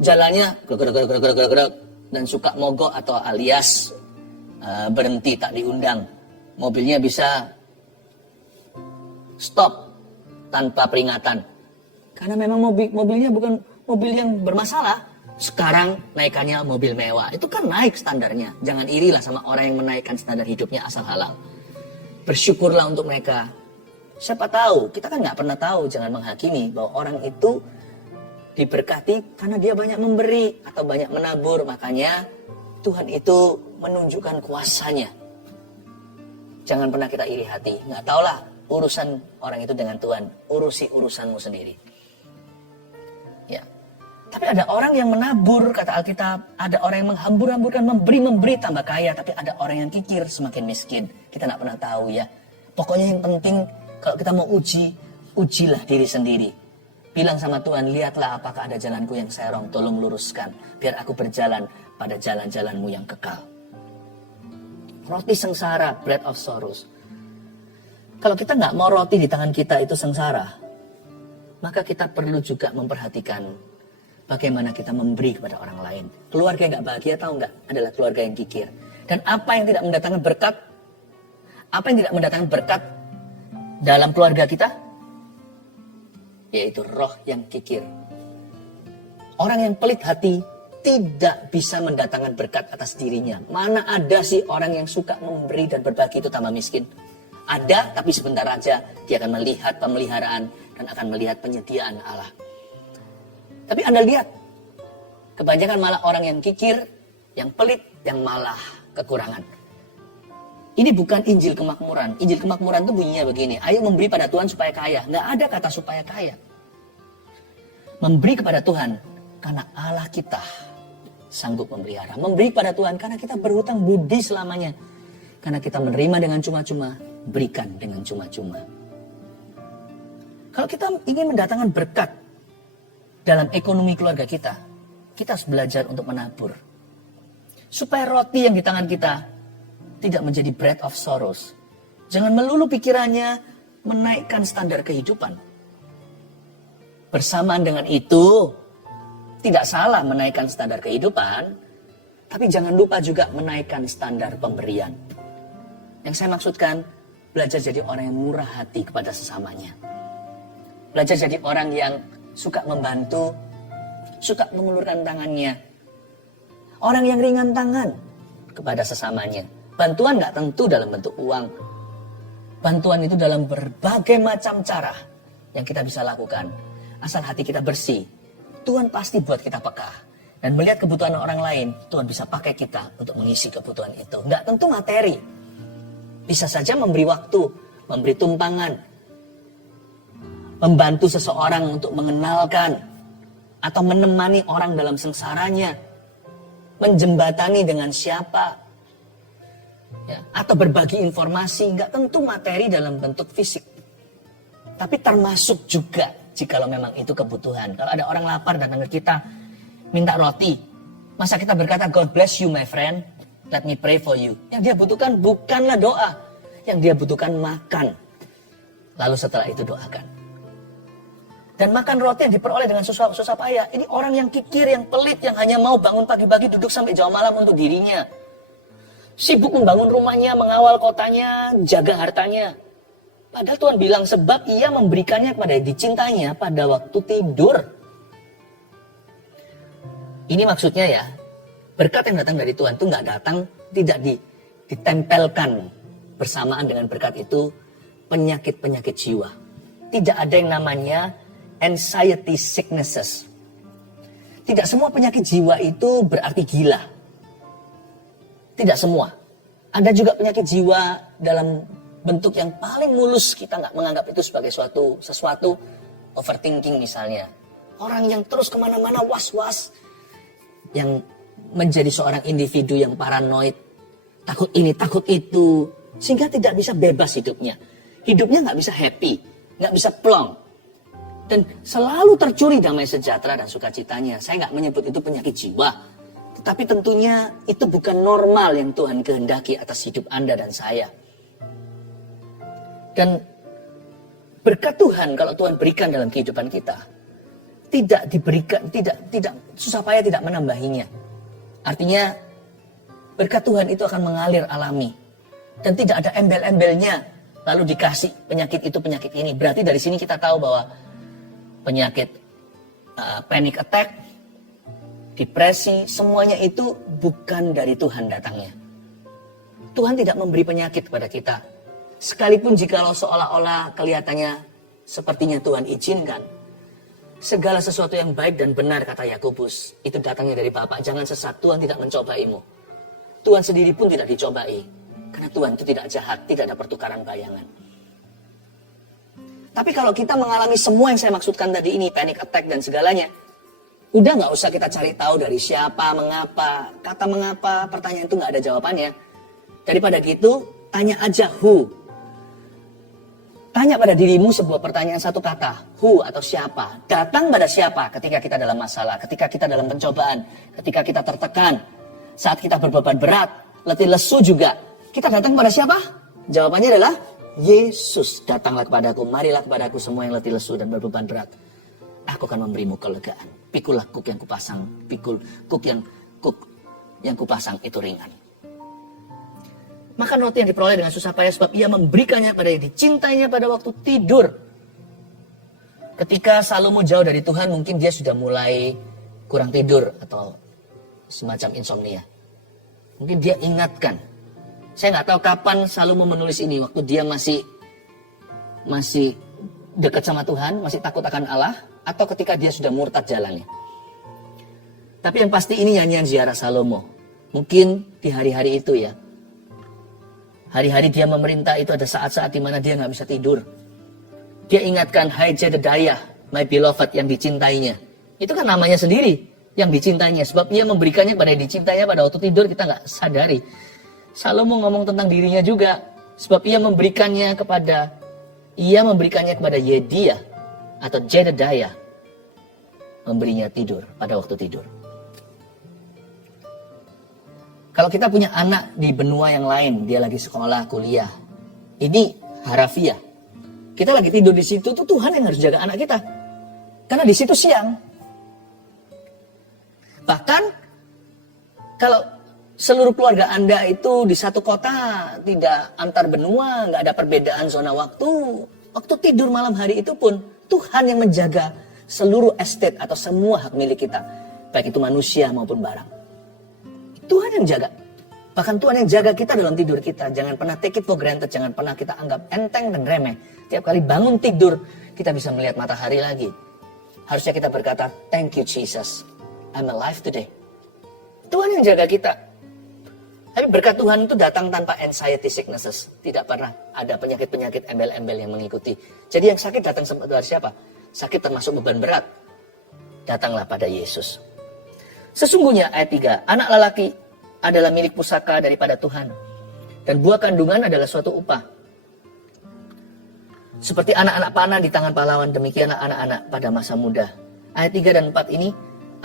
jalannya gerak dan suka mogok atau alias berhenti tak diundang. Mobilnya bisa stop tanpa peringatan. Karena memang mobilnya bukan mobil yang bermasalah. Sekarang naikannya mobil mewah. Itu kan naik standarnya. Jangan irilah sama orang yang menaikkan standar hidupnya asal halal. Bersyukurlah untuk mereka. Siapa tahu, kita kan nggak pernah tahu, jangan menghakimi bahwa orang itu diberkati karena dia banyak memberi atau banyak menabur. Makanya Tuhan itu menunjukkan kuasanya. Jangan pernah kita iri hati. Nggak tahulah urusan orang itu dengan Tuhan. Urusi urusanmu sendiri. Ya. Tapi ada orang yang menabur, kata Alkitab. Ada orang yang menghambur-hamburkan, memberi tambah kaya. Tapi ada orang yang kikir, semakin miskin. Kita nggak pernah tahu ya. Pokoknya yang penting kalau kita mau ujilah diri sendiri. Bilang sama Tuhan, lihatlah apakah ada jalanku yang serong, tolong luruskan. Biar aku berjalan pada jalan-jalanmu yang kekal. Roti sengsara, bread of sorrows. Kalau kita nggak mau roti di tangan kita itu sengsara, maka kita perlu juga memperhatikan bagaimana kita memberi kepada orang lain. Keluarga yang nggak bahagia, tahu nggak, adalah keluarga yang kikir. Dan apa yang tidak mendatangkan berkat? Apa yang tidak mendatangkan berkat dalam keluarga kita? Yaitu roh yang kikir. Orang yang pelit hati tidak bisa mendatangkan berkat atas dirinya. Mana ada sih orang yang suka memberi dan berbagi itu tambah miskin? Ada, tapi sebentar aja dia akan melihat pemeliharaan dan akan melihat penyediaan Allah. Tapi Anda lihat, kebanyakan malah orang yang kikir, yang pelit, yang malah kekurangan. Ini bukan Injil kemakmuran. Injil kemakmuran itu bunyinya begini, ayo memberi pada Tuhan supaya kaya. Nggak ada kata supaya kaya. Memberi kepada Tuhan karena Allah kita sanggup memelihara. Memberi kepada Tuhan karena kita berhutang budi selamanya. Karena kita menerima dengan cuma-cuma, berikan dengan cuma-cuma. Kalau kita ingin mendatangkan berkat dalam ekonomi keluarga kita harus belajar untuk menabur. Supaya roti yang di tangan kita tidak menjadi bread of sorrows. Jangan melulu pikirannya menaikkan standar kehidupan. Bersamaan dengan itu, tidak salah menaikkan standar kehidupan, tapi jangan lupa juga menaikkan standar pemberian. Yang saya maksudkan, belajar jadi orang yang murah hati kepada sesamanya. Belajar jadi orang yang suka membantu, suka mengulurkan tangannya. Orang yang ringan tangan kepada sesamanya. Bantuan gak tentu dalam bentuk uang. Bantuan itu dalam berbagai macam cara yang kita bisa lakukan. Asal hati kita bersih, Tuhan pasti buat kita peka. Dan melihat kebutuhan orang lain, Tuhan bisa pakai kita untuk mengisi kebutuhan itu. Gak tentu materi. Bisa saja memberi waktu, memberi tumpangan, membantu seseorang untuk mengenalkan atau menemani orang dalam sengsaranya, menjembatani dengan siapa, ya, atau berbagi informasi. Nggak tentu materi dalam bentuk fisik, tapi termasuk juga jikalau memang itu kebutuhan. Kalau ada orang lapar datang ke kita minta roti, masa kita berkata God bless you my friend, let me pray for you? Yang dia butuhkan bukanlah doa, yang dia butuhkan makan. Lalu setelah itu doakan. Dan makan roti yang diperoleh dengan susah payah. Ini orang yang kikir, yang pelit, yang hanya mau bangun pagi-pagi duduk sampai jauh malam untuk dirinya. Sibuk membangun rumahnya, mengawal kotanya, jaga hartanya. Padahal Tuhan bilang sebab ia memberikannya kepada yang dicintanya pada waktu tidur. Ini maksudnya ya, berkat yang datang dari Tuhan itu nggak datang, tidak ditempelkan bersamaan dengan berkat itu penyakit-penyakit jiwa. Tidak ada yang namanya anxiety sicknesses. Tidak semua penyakit jiwa itu berarti gila. Tidak semua. Ada juga penyakit jiwa dalam bentuk yang paling mulus, kita nggak menganggap itu sebagai sesuatu overthinking misalnya. Orang yang terus kemana-mana was-was, yang menjadi seorang individu yang paranoid, takut ini, takut itu, sehingga tidak bisa bebas hidupnya. Hidupnya nggak bisa happy, nggak bisa plong. Dan selalu tercuri damai sejahtera dan sukacitanya. Saya nggak menyebut itu penyakit jiwa. Tetapi tentunya itu bukan normal yang Tuhan kehendaki atas hidup Anda dan saya. Dan berkat Tuhan kalau Tuhan berikan dalam kehidupan kita, tidak diberikan, tidak susah payah tidak menambahinya. Artinya berkat Tuhan itu akan mengalir alami. Dan tidak ada embel-embelnya lalu dikasih penyakit itu, penyakit ini. Berarti dari sini kita tahu bahwa penyakit panic attack, depresi, semuanya itu bukan dari Tuhan datangnya. Tuhan tidak memberi penyakit kepada kita. Sekalipun jikalau seolah-olah kelihatannya sepertinya Tuhan izinkan. Segala sesuatu yang baik dan benar, kata Yakobus, itu datangnya dari Bapa. Jangan sesat, Tuhan tidak mencobaimu. Tuhan sendiri pun tidak dicobai. Karena Tuhan itu tidak jahat, tidak ada pertukaran bayangan. Tapi kalau kita mengalami semua yang saya maksudkan tadi ini, panic attack dan segalanya, udah nggak usah kita cari tahu dari siapa, mengapa. Kata mengapa, pertanyaan itu nggak ada jawabannya. Daripada gitu, tanya aja who. Tanya pada dirimu sebuah pertanyaan satu kata, who atau siapa. Datang pada siapa ketika kita dalam masalah, ketika kita dalam pencobaan, ketika kita tertekan, saat kita berbeban berat, letih lesu juga. Kita datang kepada siapa? Jawabannya adalah Yesus. Datanglah kepadaku, marilah kepadaku semua yang letih lesu dan berbeban berat. Aku akan memberimu kelegaan. Pikulah kuk yang kupasang, kuk yang kupasang itu ringan. Makan roti yang diperoleh dengan susah payah sebab ia memberikannya pada yang dicintainya pada waktu tidur. Ketika Salomo jauh dari Tuhan, mungkin dia sudah mulai kurang tidur atau semacam insomnia. Mungkin dia ingatkan. Saya nggak tahu kapan Salomo menulis ini, waktu dia masih dekat sama Tuhan, masih takut akan Allah, atau ketika dia sudah murtad jalannya. Tapi yang pasti ini nyanyian ziarah Salomo. Mungkin di hari-hari itu ya. Hari-hari dia memerintah itu ada saat-saat di mana dia nggak bisa tidur. Dia ingatkan, hai Jedediah, my beloved, yang dicintainya. Itu kan namanya sendiri, yang dicintainya. Sebab ia memberikannya pada yang dicintainya pada waktu tidur, kita nggak sadari. Salomo ngomong tentang dirinya juga. Sebab ia memberikannya kepada Yedia atau Jedediah. Memberinya tidur pada waktu tidur. Kalau kita punya anak di benua yang lain, dia lagi sekolah, kuliah. Ini harafiah. Kita lagi tidur di situ, tuh Tuhan yang harus jaga anak kita. Karena di situ siang. Bahkan kalau seluruh keluarga Anda itu di satu kota, tidak antar benua, nggak ada perbedaan zona waktu. Waktu tidur malam hari itu pun Tuhan yang menjaga seluruh estate atau semua hak milik kita. Baik itu manusia maupun barang. Tuhan yang jaga. Bahkan Tuhan yang jaga kita dalam tidur kita. Jangan pernah take it for granted. Jangan pernah kita anggap enteng dan remeh. Tiap kali bangun tidur, kita bisa melihat matahari lagi. Harusnya kita berkata, thank you Jesus. I'm alive today. Tuhan yang jaga kita. Tapi berkat Tuhan itu datang tanpa anxiety sicknesses. Tidak pernah ada penyakit-penyakit embel-embel yang mengikuti. Jadi yang sakit datang dari siapa? Sakit termasuk beban berat. Datanglah pada Yesus. Sesungguhnya ayat 3, anak lelaki adalah milik pusaka daripada Tuhan. Dan buah kandungan adalah suatu upah. Seperti anak-anak panah di tangan pahlawan, demikianlah anak-anak pada masa muda. Ayat 3 dan 4 ini,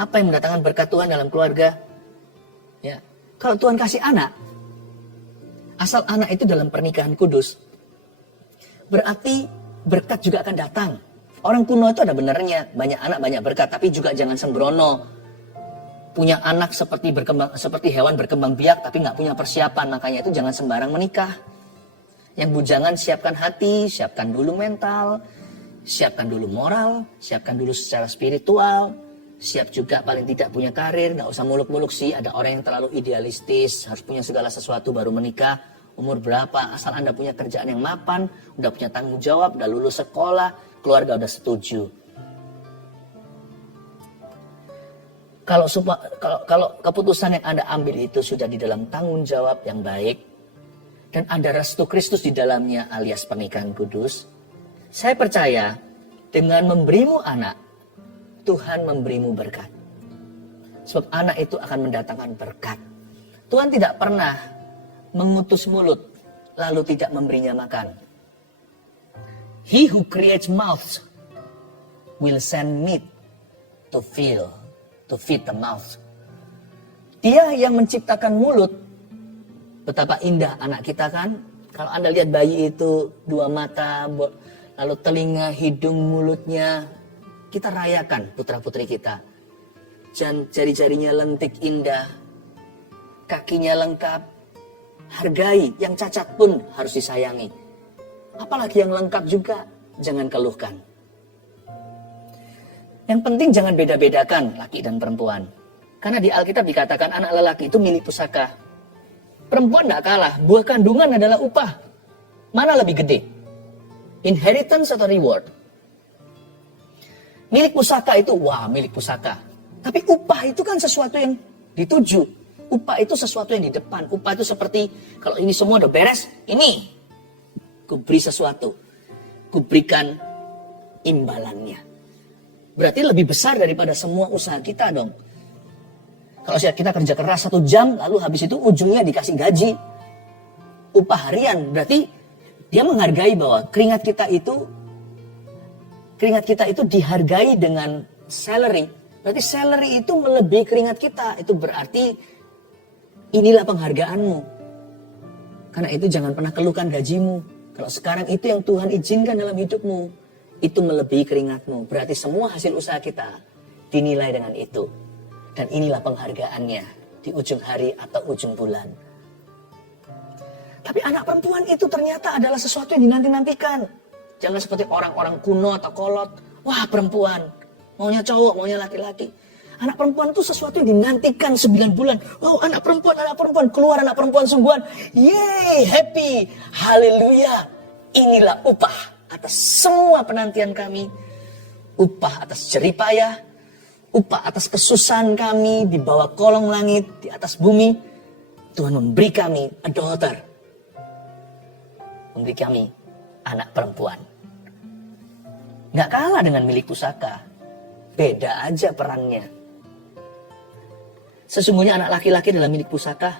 apa yang mendatangkan berkat Tuhan dalam keluarga? Ya. Kalau Tuhan kasih anak, asal anak itu dalam pernikahan kudus, berarti berkat juga akan datang. Orang kuno itu ada benernya, banyak anak banyak berkat, tapi juga jangan sembrono. Punya anak seperti hewan berkembang biak, tapi nggak punya persiapan, makanya itu jangan sembarang menikah. Yang bujangan siapkan hati, siapkan dulu mental, siapkan dulu moral, siapkan dulu secara spiritual. Siap juga paling tidak punya karir, nggak usah muluk-muluk sih. Ada orang yang terlalu idealistis, harus punya segala sesuatu baru menikah. Umur berapa, asal Anda punya kerjaan yang mapan, udah punya tanggung jawab, udah lulus sekolah, keluarga udah setuju. Kalau keputusan yang Anda ambil itu sudah di dalam tanggung jawab yang baik, dan ada restu Kristus di dalamnya alias pernikahan kudus, saya percaya dengan memberimu anak, Tuhan memberimu berkat. Sebab anak itu akan mendatangkan berkat. Tuhan tidak pernah mengutus mulut lalu tidak memberinya makan. He who creates mouths will send meat to feed the mouth. Dia yang menciptakan mulut. Betapa indah anak kita kan. Kalau Anda lihat bayi itu 2 mata, lalu telinga, hidung, mulutnya. Kita rayakan putra-putri kita. Jari-jarinya lentik indah. Kakinya lengkap. Hargai, yang cacat pun harus disayangi. Apalagi yang lengkap juga, jangan keluhkan. Yang penting jangan beda-bedakan laki dan perempuan. Karena di Alkitab dikatakan anak lelaki itu milik pusaka. Perempuan tidak kalah, buah kandungan adalah upah. Mana lebih gede? Inheritance atau reward? Milik pusaka itu, milik pusaka. Tapi upah itu kan sesuatu yang dituju. Upah itu sesuatu yang di depan. Upah itu seperti, kalau ini semua udah beres, ini. Kuberi sesuatu. Kuberikan imbalannya. Berarti lebih besar daripada semua usaha kita dong. Kalau kita kerja keras 1 jam, lalu habis itu ujungnya dikasih gaji. Upah harian, berarti dia menghargai bahwa keringat kita itu dihargai dengan salary. Berarti salary itu melebihi keringat kita. Itu berarti inilah penghargaanmu. Karena itu jangan pernah keluhkan gajimu. Kalau sekarang itu yang Tuhan izinkan dalam hidupmu, itu melebihi keringatmu. Berarti semua hasil usaha kita dinilai dengan itu. Dan inilah penghargaannya di ujung hari atau ujung bulan. Tapi anak perempuan itu ternyata adalah sesuatu yang dinanti-nantikan. Jangan seperti orang-orang kuno atau kolot. Wah, perempuan, maunya cowok, maunya laki-laki. Anak perempuan itu sesuatu yang dinantikan 9 bulan. Wow, anak perempuan, keluar anak perempuan sungguhan. Yeay, happy, haleluya. Inilah upah atas semua penantian kami. Upah atas jeripayah, upah atas kesusahan kami di bawah kolong langit, di atas bumi. Tuhan memberi kami a daughter. Memberi kami anak perempuan. Nggak kalah dengan milik pusaka. Beda aja perannya. Sesungguhnya anak laki-laki adalah milik pusaka.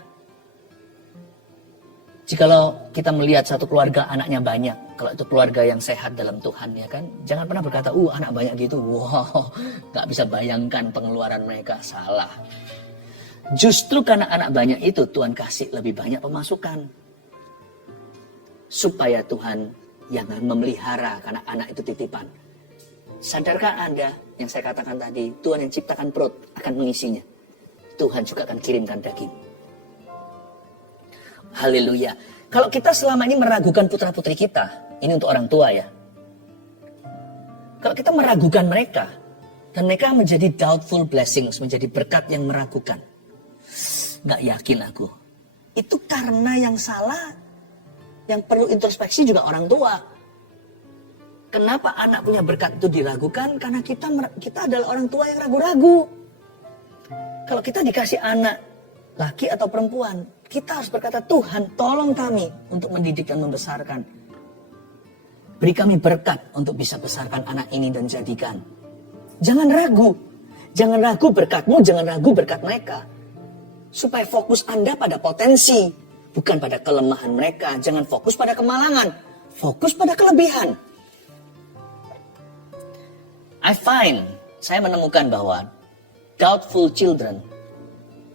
Jikalau kita melihat satu keluarga anaknya banyak, kalau itu keluarga yang sehat dalam Tuhan, ya kan, jangan pernah berkata, anak banyak gitu, wow, gak bisa bayangkan pengeluaran mereka, salah. Justru karena anak banyak itu Tuhan kasih lebih banyak pemasukan. Supaya Tuhan yang memelihara, karena anak itu titipan. Sadarkah Anda yang saya katakan tadi, Tuhan yang ciptakan perut akan mengisinya. Tuhan juga akan kirimkan daging. Haleluya. Kalau kita selama ini meragukan putra-putri kita, ini untuk orang tua ya. Kalau kita meragukan mereka, dan mereka menjadi doubtful blessings, menjadi berkat yang meragukan. Nggak yakin aku. Itu karena yang salah, yang perlu introspeksi juga orang tua. Kenapa anak punya berkat itu diragukan? Karena kita adalah orang tua yang ragu-ragu. Kalau kita dikasih anak, laki atau perempuan, kita harus berkata, Tuhan tolong kami untuk mendidik dan membesarkan. Beri kami berkat untuk bisa besarkan anak ini dan jadikan. Jangan ragu. Jangan ragu berkatmu, jangan ragu berkat mereka. Supaya fokus Anda pada potensi, bukan pada kelemahan mereka. Jangan fokus pada kemalangan, fokus pada kelebihan. Saya menemukan bahwa doubtful children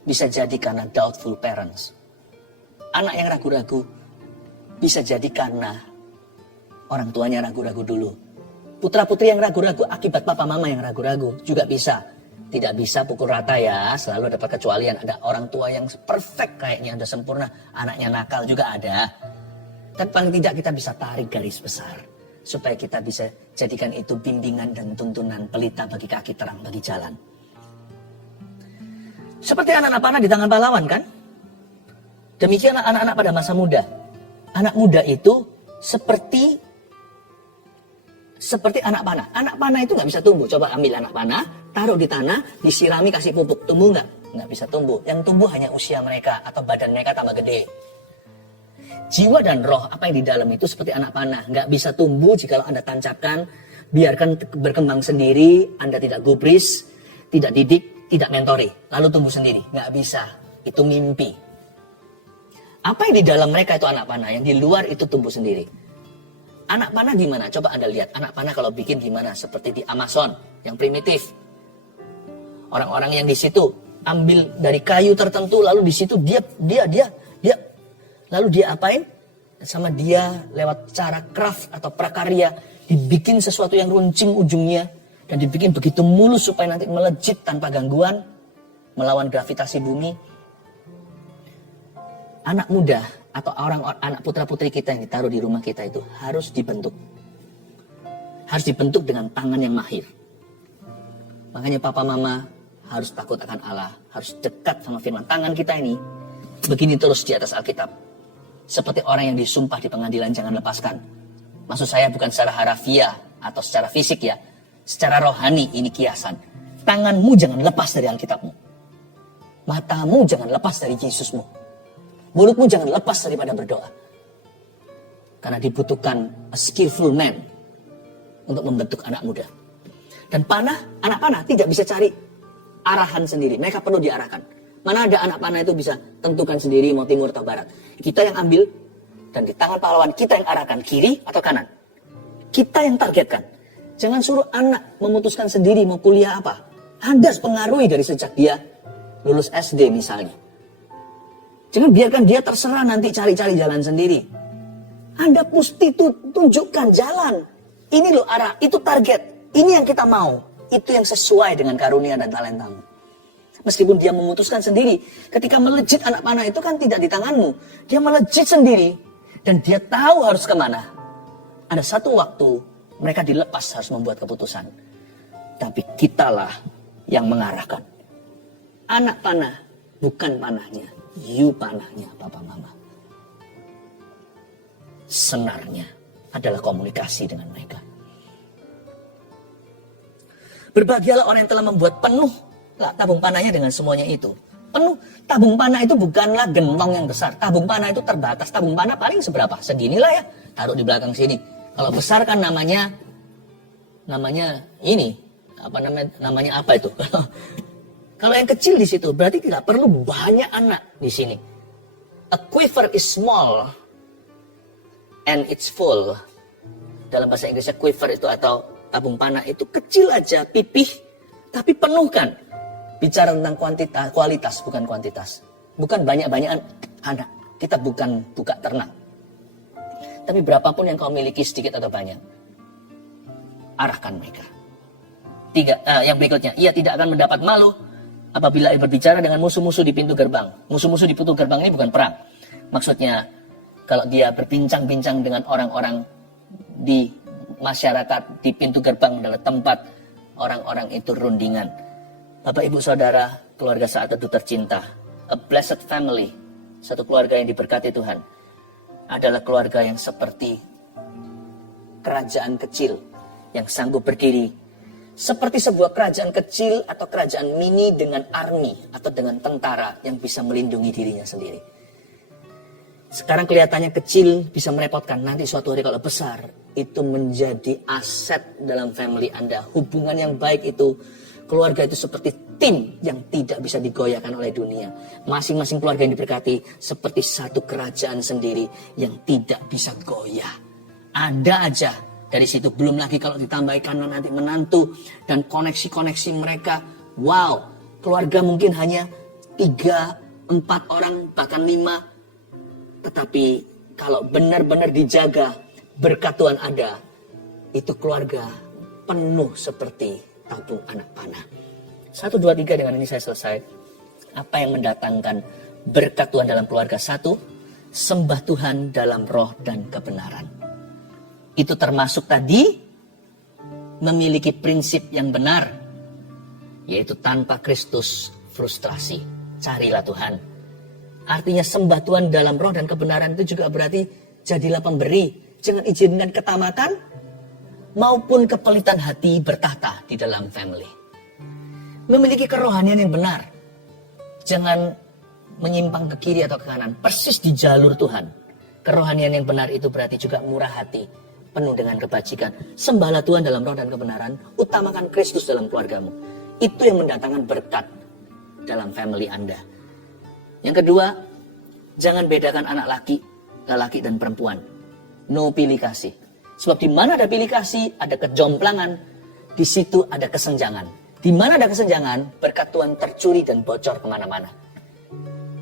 bisa jadi karena doubtful parents. Anak yang ragu-ragu bisa jadi karena orang tuanya ragu-ragu dulu. Putra-putri yang ragu-ragu akibat papa mama yang ragu-ragu juga bisa. Tidak bisa pukul rata ya, selalu ada perkecualian. Ada orang tua yang perfect kayaknya, ada sempurna. Anaknya nakal juga ada. Tapi paling tidak kita bisa tarik garis besar. Supaya kita bisa jadikan itu bimbingan dan tuntunan pelita bagi kaki, terang bagi jalan. Seperti anak-anak panah di tangan pahlawan kan? Demikian anak-anak pada masa muda. Anak muda itu seperti anak panah. Anak panah itu nggak bisa tumbuh. Coba ambil anak panah, taruh di tanah, disirami, kasih pupuk. Tumbuh nggak? Nggak bisa tumbuh. Yang tumbuh hanya usia mereka atau badan mereka tambah gede. Jiwa dan roh apa yang di dalam itu seperti anak panah. Nggak bisa tumbuh jika Anda tancapkan, biarkan berkembang sendiri, Anda tidak gubris, tidak didik, tidak mentori, lalu tumbuh sendiri. Nggak bisa. Itu mimpi. Apa yang di dalam mereka itu anak panah, yang di luar itu tumbuh sendiri. Anak panah gimana? Coba Anda lihat. Anak panah kalau bikin gimana? Seperti di Amazon, yang primitif. Orang-orang yang di situ ambil dari kayu tertentu, lalu di situ dia lalu dia apain? Sama dia lewat cara craft atau prakarya, dibikin sesuatu yang runcing ujungnya, dan dibikin begitu mulus supaya nanti melejit tanpa gangguan, melawan gravitasi bumi. Anak muda atau anak putra-putri kita yang ditaruh di rumah kita itu harus dibentuk. Harus dibentuk dengan tangan yang mahir. Makanya papa mama harus takut akan Allah, harus dekat sama firman. Tangan kita ini begini terus di atas Alkitab. Seperti orang yang disumpah di pengadilan, jangan lepaskan. Maksud saya bukan secara harafiah atau secara fisik ya. Secara rohani ini kiasan. Tanganmu jangan lepas dari Alkitabmu. Matamu jangan lepas dari Yesusmu. Mulutmu jangan lepas daripada berdoa. Karena dibutuhkan a skillful man untuk membentuk anak muda. Dan anak panah tidak bisa cari arahan sendiri. Mereka perlu diarahkan. Mana ada anak panah itu bisa tentukan sendiri mau timur atau barat. Kita yang ambil dan di tangan pahlawan kita yang arahkan kiri atau kanan. Kita yang targetkan. Jangan suruh anak memutuskan sendiri mau kuliah apa. Anda pengaruhi dari sejak dia lulus SD misalnya. Jangan biarkan dia terserah nanti cari-cari jalan sendiri. Anda mesti tunjukkan jalan. Ini loh arah, itu target. Ini yang kita mau. Itu yang sesuai dengan karunia dan talentamu. Meskipun dia memutuskan sendiri. Ketika melejit anak panah itu kan tidak di tanganmu. Dia melejit sendiri. Dan dia tahu harus kemana. Ada satu waktu mereka dilepas harus membuat keputusan. Tapi kitalah yang mengarahkan. Anak panah bukan panahnya. You panahnya papa mama. Senarnya adalah komunikasi dengan mereka. Berbahagialah orang yang telah membuat penuh tabung panahnya dengan semuanya itu. Penuh. Tabung panah itu bukanlah gentong yang besar. Tabung panah itu terbatas. Tabung panah paling seberapa? Seginilah ya. Taruh di belakang sini. Kalau besar kan namanya ini. Namanya apa itu? Kalau yang kecil di situ berarti tidak perlu banyak anak di sini. A quiver is small and it's full. Dalam bahasa Inggrisnya quiver itu atau tabung panah itu kecil aja, pipih, tapi penuh kan. Bicara tentang kualitas bukan kuantitas. Bukan banyak-banyakan anak. Kita bukan buka ternak. Tapi berapapun yang kau miliki sedikit atau banyak, arahkan mereka. Yang berikutnya, ia tidak akan mendapat malu apabila ia berbicara dengan musuh-musuh di pintu gerbang. Musuh-musuh di pintu gerbang ini bukan perang. Maksudnya, kalau dia berbincang-bincang dengan orang-orang di masyarakat, di pintu gerbang adalah tempat orang-orang itu rundingan. Bapak, Ibu, Saudara, keluarga saat teduh tercinta, a blessed family, satu keluarga yang diberkati Tuhan, adalah keluarga yang seperti kerajaan kecil yang sanggup berdiri seperti sebuah kerajaan kecil atau kerajaan mini dengan army atau dengan tentara yang bisa melindungi dirinya sendiri. Sekarang kelihatannya kecil, bisa merepotkan. Nanti suatu hari kalau besar, itu menjadi aset dalam family Anda. Hubungan yang baik itu, keluarga itu seperti tim yang tidak bisa digoyahkan oleh dunia. Masing-masing keluarga yang diberkati seperti satu kerajaan sendiri yang tidak bisa goyah. Ada aja. Dari situ belum lagi kalau ditambahkan nanti menantu dan koneksi-koneksi mereka. Wow, keluarga mungkin hanya 3, 4 orang, bahkan 5. Tetapi kalau benar-benar dijaga, berkat Tuhan ada, itu keluarga penuh seperti tabung anak panah. 1, 2, 3 dengan ini saya selesai. Apa yang mendatangkan berkat Tuhan dalam keluarga? 1, sembah Tuhan dalam roh dan kebenaran. Itu termasuk tadi memiliki prinsip yang benar, yaitu tanpa Kristus frustrasi. Carilah Tuhan. Artinya sembah Tuhan dalam roh dan kebenaran itu juga berarti jadilah pemberi. Jangan izinkan ketamatan maupun kepelitan hati bertahta di dalam family. Memiliki kerohanian yang benar. Jangan menyimpang ke kiri atau ke kanan. Persis di jalur Tuhan. Kerohanian yang benar itu berarti juga murah hati. Penuh dengan kebajikan. Sembahlah Tuhan dalam roh dan kebenaran. Utamakan Kristus dalam keluargamu. Itu yang mendatangkan berkat dalam family Anda. Yang kedua, jangan bedakan anak laki dan perempuan. No pilih kasih. Sebab di mana ada pilih kasih, ada kejomplangan. Di situ ada kesenjangan. Di mana ada kesenjangan, berkat Tuhan tercuri dan bocor kemana-mana.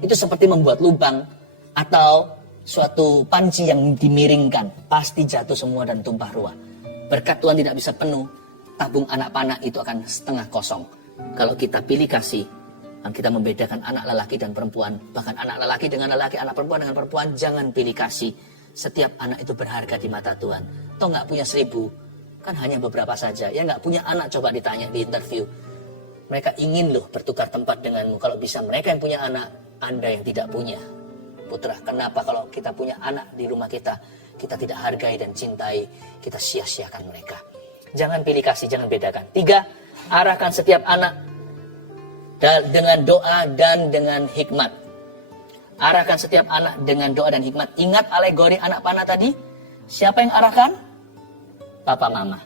Itu seperti membuat lubang atau suatu panci yang dimiringkan, pasti jatuh semua dan tumpah ruah. Berkat Tuhan tidak bisa penuh, tabung anak panah itu akan setengah kosong. Kalau kita pilih kasih, kita membedakan anak lelaki dan perempuan, bahkan anak lelaki dengan lelaki, anak perempuan dengan perempuan, jangan pilih kasih. Setiap anak itu berharga di mata Tuhan. Toh nggak punya 1000, kan hanya beberapa saja. Ya nggak punya anak, coba ditanya di interview. Mereka ingin loh bertukar tempat denganmu. Kalau bisa mereka yang punya anak, Anda yang tidak punya. Putra, kenapa kalau kita punya anak di rumah kita tidak hargai dan cintai, kita sia-siakan mereka. Jangan pilih kasih, jangan bedakan. 3, arahkan setiap anak dengan doa dan dengan hikmat. Arahkan setiap anak dengan doa dan hikmat. Ingat alegori anak panah tadi? Siapa yang arahkan? Papa mama.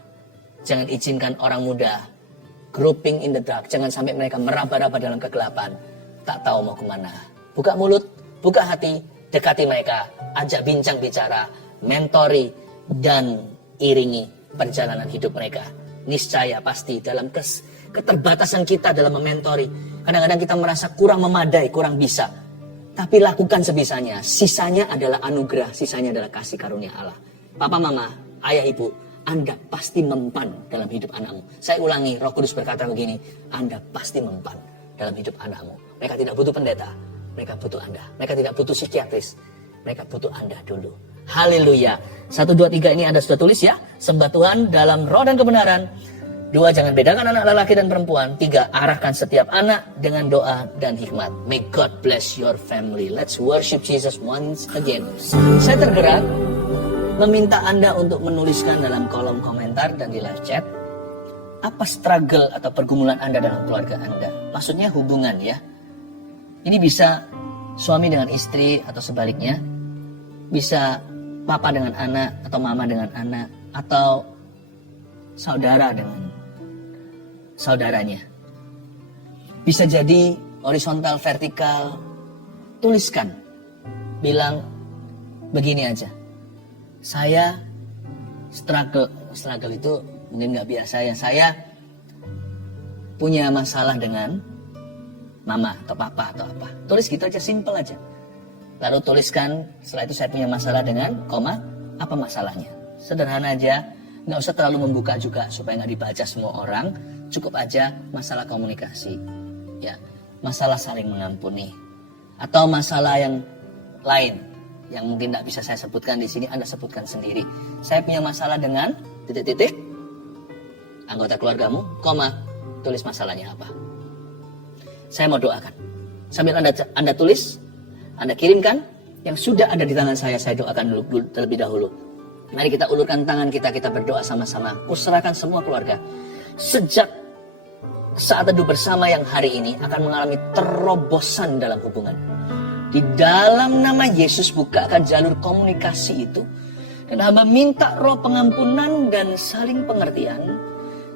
Jangan izinkan orang muda groping in the dark. Jangan sampai mereka meraba-raba dalam kegelapan. Tak tahu mau kemana. Buka mulut, buka hati, dekati mereka, ajak bincang bicara, mentori, dan iringi perjalanan hidup mereka. Niscaya pasti dalam keterbatasan kita dalam mementori, kadang-kadang kita merasa kurang memadai, kurang bisa. Tapi lakukan sebisanya. Sisanya adalah anugerah, sisanya adalah kasih karunia Allah. Papa, mama, ayah, ibu, Anda pasti mempan dalam hidup anakmu. Saya ulangi, Roh Kudus berkata begini, Anda pasti mempan dalam hidup anakmu. Mereka tidak butuh pendeta, mereka butuh Anda. Mereka tidak butuh psikiatris, mereka butuh Anda dulu. Haleluya. 1, 2, 3 ini Anda sudah tulis ya. Sembah Tuhan dalam roh dan kebenaran. 2, jangan bedakan anak lelaki dan perempuan. 3, arahkan setiap anak dengan doa dan hikmat. May God bless your family. Let's worship Jesus once again. Saya tergerak meminta Anda untuk menuliskan dalam kolom komentar dan di live chat, apa struggle atau pergumulan Anda dalam keluarga Anda. Maksudnya hubungan ya. Ini bisa suami dengan istri atau sebaliknya. Bisa papa dengan anak atau mama dengan anak. Atau saudara dengan saudaranya. Bisa jadi horizontal, vertikal. Tuliskan. Bilang begini aja. Saya struggle itu mungkin nggak biasa ya. Saya punya masalah dengan mama atau papa atau apa. Tulis gitu aja, simple aja. Lalu tuliskan setelah itu saya punya masalah dengan koma, apa masalahnya. Sederhana aja, nggak usah terlalu membuka juga supaya nggak dibaca semua orang. Cukup aja masalah komunikasi, ya, masalah saling mengampuni, atau masalah yang lain yang mungkin tidak bisa saya sebutkan di sini. Anda sebutkan sendiri. Saya punya masalah dengan titik-titik anggota keluargamu, koma, tulis masalahnya apa. Saya mau doakan. Sambil Anda tulis, Anda kirimkan yang sudah ada di tangan saya doakan dulu terlebih dahulu. Mari kita ulurkan tangan kita berdoa sama-sama. Kuserahkan semua keluarga. Sejak saat teduh bersama yang hari ini akan mengalami terobosan dalam hubungan. Di dalam nama Yesus bukakan jalur komunikasi itu. Dan hamba minta roh pengampunan dan saling pengertian.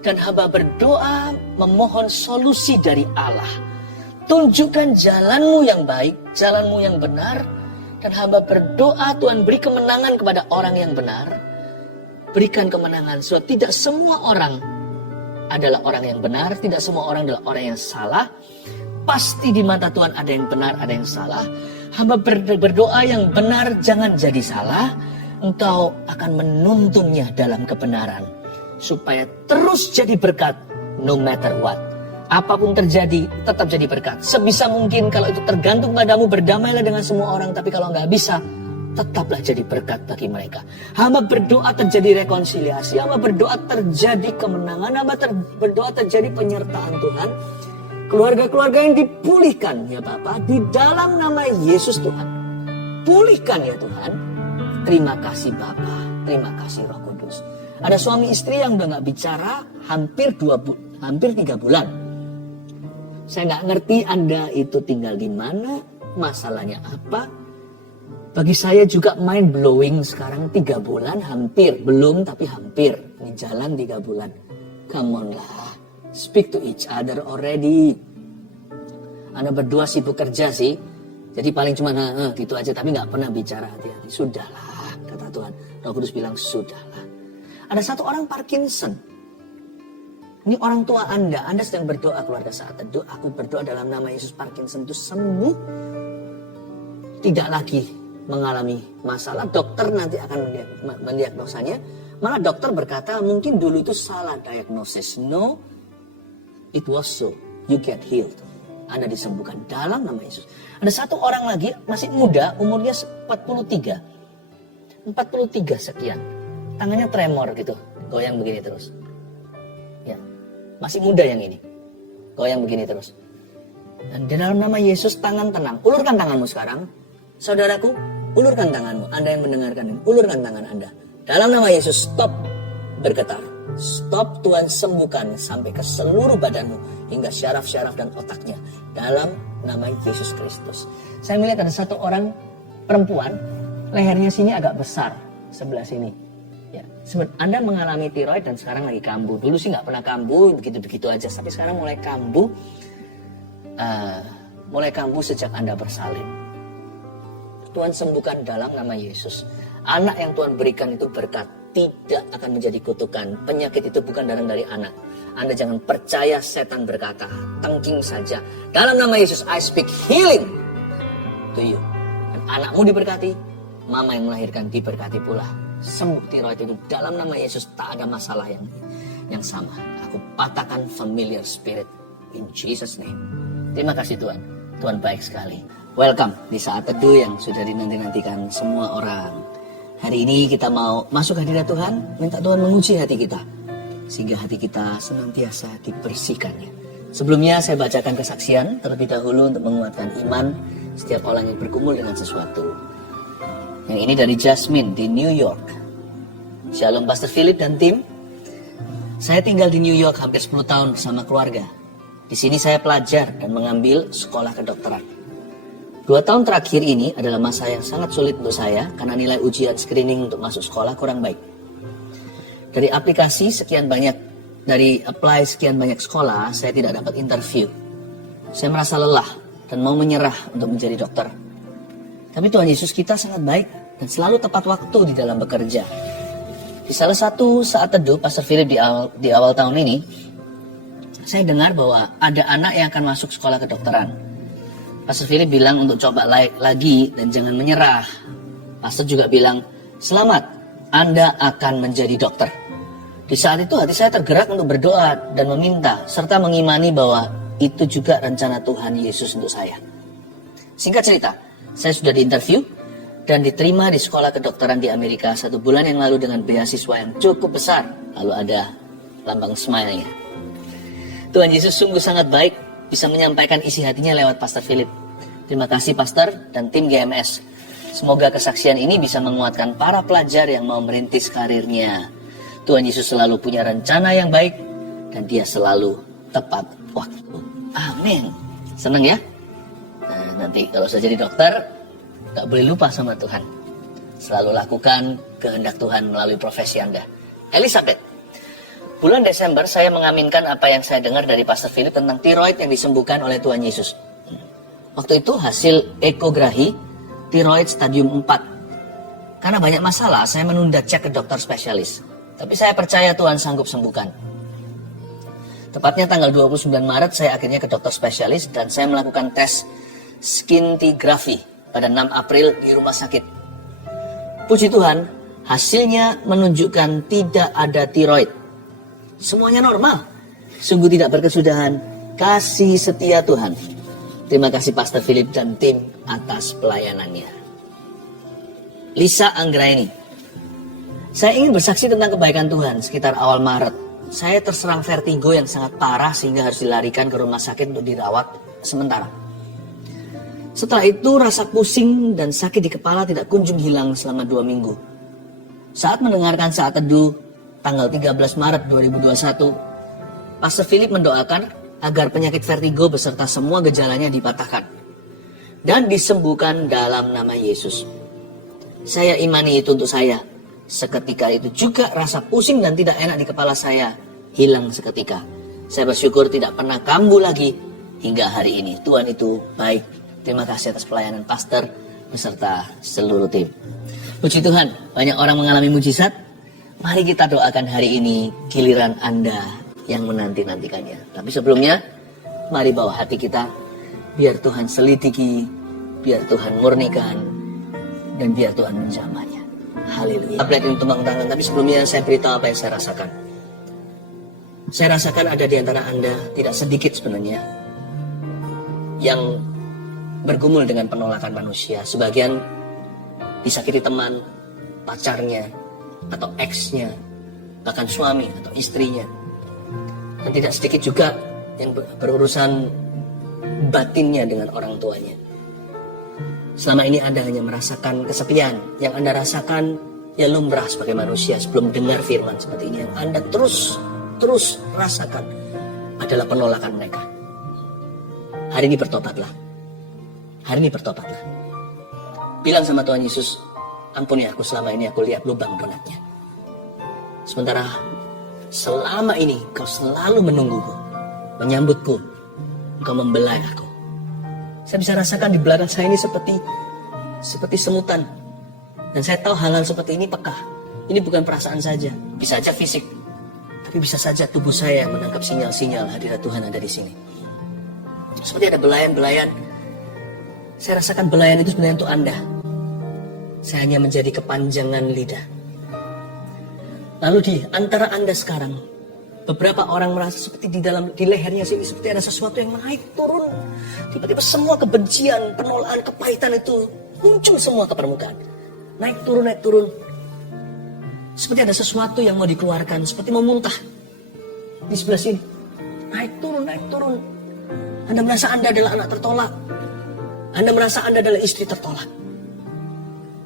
Dan hamba berdoa memohon solusi dari Allah. Tunjukkan jalanmu yang baik, jalanmu yang benar. Dan hamba berdoa Tuhan beri kemenangan kepada orang yang benar. Berikan kemenangan. Sebab tidak semua orang adalah orang yang benar. Tidak semua orang adalah orang yang salah. Pasti di mata Tuhan ada yang benar, ada yang salah. Hamba berdoa yang benar jangan jadi salah. Engkau akan menuntunnya dalam kebenaran. Supaya terus jadi berkat no matter what. Apapun terjadi, tetap jadi berkat. Sebisa mungkin kalau itu tergantung padamu, berdamailah dengan semua orang. Tapi kalau nggak bisa, tetaplah jadi berkat bagi mereka. Hamba berdoa terjadi rekonsiliasi. Hamba berdoa terjadi kemenangan. Hamba berdoa terjadi penyertaan Tuhan. Keluarga-keluarga yang dipulihkan ya Bapak. Di dalam nama Yesus Tuhan. Pulihkan ya Tuhan. Terima kasih Bapak. Terima kasih Roh Kudus. Ada suami istri yang udah nggak bicara hampir 3 bulan. Saya nggak ngerti Anda itu tinggal di mana, masalahnya apa. Bagi saya juga mind blowing sekarang 3 bulan hampir, belum tapi hampir. Ini jalan 3 bulan. Come on lah, speak to each other already. Anda berdua sibuk kerja sih, jadi paling cuma gitu aja, tapi nggak pernah bicara hati-hati. Sudahlah, kata Tuhan. Roh Kudus bilang sudahlah. Ada satu orang Parkinson. Ini orang tua Anda sedang berdoa keluarga saat teduh. Aku berdoa dalam nama Yesus Parkinson itu sembuh. Tidak lagi mengalami masalah. Dokter nanti akan mendiagnosanya. Malah dokter berkata mungkin dulu itu salah diagnosis. No, it was so. You get healed. Anda disembuhkan dalam nama Yesus. Ada satu orang lagi masih muda, umurnya 43 sekian. Tangannya tremor gitu, goyang begini terus. Ya, masih muda yang ini, goyang begini terus. Dan di dalam nama Yesus tangan tenang. Ulurkan tanganmu sekarang, saudaraku. Ulurkan tanganmu. Anda yang mendengarkan ini, ulurkan tangan Anda. Dalam nama Yesus, stop bergetar. Stop, Tuhan sembuhkan sampai ke seluruh badanmu hingga syaraf-syaraf dan otaknya. Dalam nama Yesus Kristus. Saya melihat ada satu orang perempuan, lehernya sini agak besar, sebelah sini. Ya, Anda mengalami tiroid dan sekarang lagi kambuh. Dulu sih nggak pernah kambuh, begitu-begitu aja. Tapi sekarang mulai kambuh. Mulai kambuh sejak Anda bersalin. Tuhan sembuhkan dalam nama Yesus. Anak yang Tuhan berikan itu berkat, tidak akan menjadi kutukan. Penyakit itu bukan datang dari anak. Anda jangan percaya setan berkata, tengking saja. Dalam nama Yesus, I speak healing. to you. Dan anakmu diberkati, mama yang melahirkan diberkati pula. Sembuh tiroid itu dalam nama Yesus, tak ada masalah yang sama. Aku patahkan familiar spirit in Jesus name. Terima kasih Tuhan. Tuhan baik sekali. Welcome di saat teduh yang sudah dinanti-nantikan semua orang. Hari ini kita mau masuk hadirat Tuhan, minta Tuhan menguji hati kita, sehingga hati kita senantiasa dibersihkannya. Sebelumnya saya bacakan kesaksian terlebih dahulu untuk menguatkan iman setiap orang yang bergumul dengan sesuatu. Yang ini dari Jasmine di New York. Shalom Pastor Philip dan tim. Saya tinggal di New York hampir 10 tahun bersama keluarga. Di sini saya pelajar dan mengambil sekolah kedokteran. 2 tahun terakhir ini adalah masa yang sangat sulit untuk saya karena nilai ujian screening untuk masuk sekolah kurang baik. Dari apply sekian banyak sekolah, saya tidak dapat interview. Saya merasa lelah dan mau menyerah untuk menjadi dokter. Tapi Tuhan Yesus kita sangat baik dan selalu tepat waktu di dalam bekerja. Di salah satu saat teduh Pastor Philip di awal tahun ini, saya dengar bahwa ada anak yang akan masuk sekolah kedokteran. Pastor Philip bilang untuk coba lagi dan jangan menyerah. Pastor juga bilang, selamat, Anda akan menjadi dokter. Di saat itu hati saya tergerak untuk berdoa dan meminta, serta mengimani bahwa itu juga rencana Tuhan Yesus untuk saya. Singkat cerita, saya sudah diinterview dan diterima di sekolah kedokteran di Amerika 1 bulan yang lalu dengan beasiswa yang cukup besar. Lalu ada lambang smile-nya. Tuhan Yesus sungguh sangat baik, bisa menyampaikan isi hatinya lewat Pastor Philip. Terima kasih Pastor dan tim GMS. Semoga kesaksian ini bisa menguatkan para pelajar yang mau merintis karirnya. Tuhan Yesus selalu punya rencana yang baik dan Dia selalu tepat waktu. Amin. Senang ya? Nah, nanti kalau saya jadi dokter, gak boleh lupa sama Tuhan. Selalu lakukan kehendak Tuhan melalui profesi Anda. Elizabeth, bulan Desember saya mengaminkan apa yang saya dengar dari Pastor Philip tentang tiroid yang disembuhkan oleh Tuhan Yesus. Waktu itu hasil ekografi tiroid stadium 4. Karena banyak masalah, saya menunda cek ke dokter spesialis. Tapi saya percaya Tuhan sanggup sembuhkan. Tepatnya tanggal 29 Maret saya akhirnya ke dokter spesialis dan saya melakukan tes scintigraphy pada 6 April di rumah sakit. Puji Tuhan, hasilnya menunjukkan tidak ada tiroid. Semuanya normal. Sungguh tidak berkesudahan. Kasih setia Tuhan. Terima kasih Pastor Philip dan tim atas pelayanannya. Lisa Anggraini. Saya ingin bersaksi tentang kebaikan Tuhan sekitar awal Maret. Saya terserang vertigo yang sangat parah sehingga harus dilarikan ke rumah sakit untuk dirawat sementara. Setelah itu rasa pusing dan sakit di kepala tidak kunjung hilang selama 2 minggu. Saat mendengarkan saat teduh tanggal 13 Maret 2021, Pastor Philip mendoakan agar penyakit vertigo beserta semua gejalanya dipatahkan dan disembuhkan dalam nama Yesus. Saya imani itu untuk saya. Seketika itu juga rasa pusing dan tidak enak di kepala saya hilang seketika. Saya bersyukur tidak pernah kambuh lagi hingga hari ini. Tuhan itu baik. Terima kasih atas pelayanan pastor beserta seluruh tim. Puji Tuhan, banyak orang mengalami mujizat. Mari kita doakan hari ini giliran Anda yang menanti-nantikannya. Tapi sebelumnya, mari bawa hati kita. Biar Tuhan selidiki, biar Tuhan murnikan, dan biar Tuhan menjamahnya. Haleluya. Tablet ini tumbang tangan, tapi sebelumnya saya beritahu apa yang saya rasakan. Saya rasakan ada di antara Anda, tidak sedikit sebenarnya, yang bergumul dengan penolakan manusia. Sebagian disakiti teman, pacarnya, atau ex-nya, bahkan suami atau istrinya. Dan tidak sedikit juga yang berurusan batinnya dengan orang tuanya. Selama ini Anda hanya merasakan kesepian. Yang Anda rasakan ya lumrah sebagai manusia sebelum dengar firman seperti ini. Yang Anda terus rasakan adalah penolakan mereka. Hari ini bertobatlah. Hari ini bertobatlah. Bilang sama Tuhan Yesus, ampuni aku, selama ini aku lihat lubang donatnya. Sementara selama ini kau selalu menungguku, menyambutku, kau membelai aku. Saya bisa rasakan di belakang saya ini seperti semutan. Dan saya tahu hal-hal seperti ini peka. Ini bukan perasaan saja, bisa saja fisik. Tapi bisa saja tubuh saya menangkap sinyal-sinyal hadirat Tuhan ada di sini. Seperti ada belayan-belayan Saya rasakan belayan itu sebenarnya untuk Anda. Saya hanya menjadi kepanjangan lidah. Lalu di antara Anda sekarang, beberapa orang merasa seperti di lehernya sini seperti ada sesuatu yang naik turun. Tiba-tiba semua kebencian, penolakan, kepahitan itu muncul semua ke permukaan. Naik turun. Seperti ada sesuatu yang mau dikeluarkan, seperti mau muntah. Di sebelah sini, naik turun. Anda merasa Anda adalah anak tertolak. Anda merasa Anda adalah istri tertolak.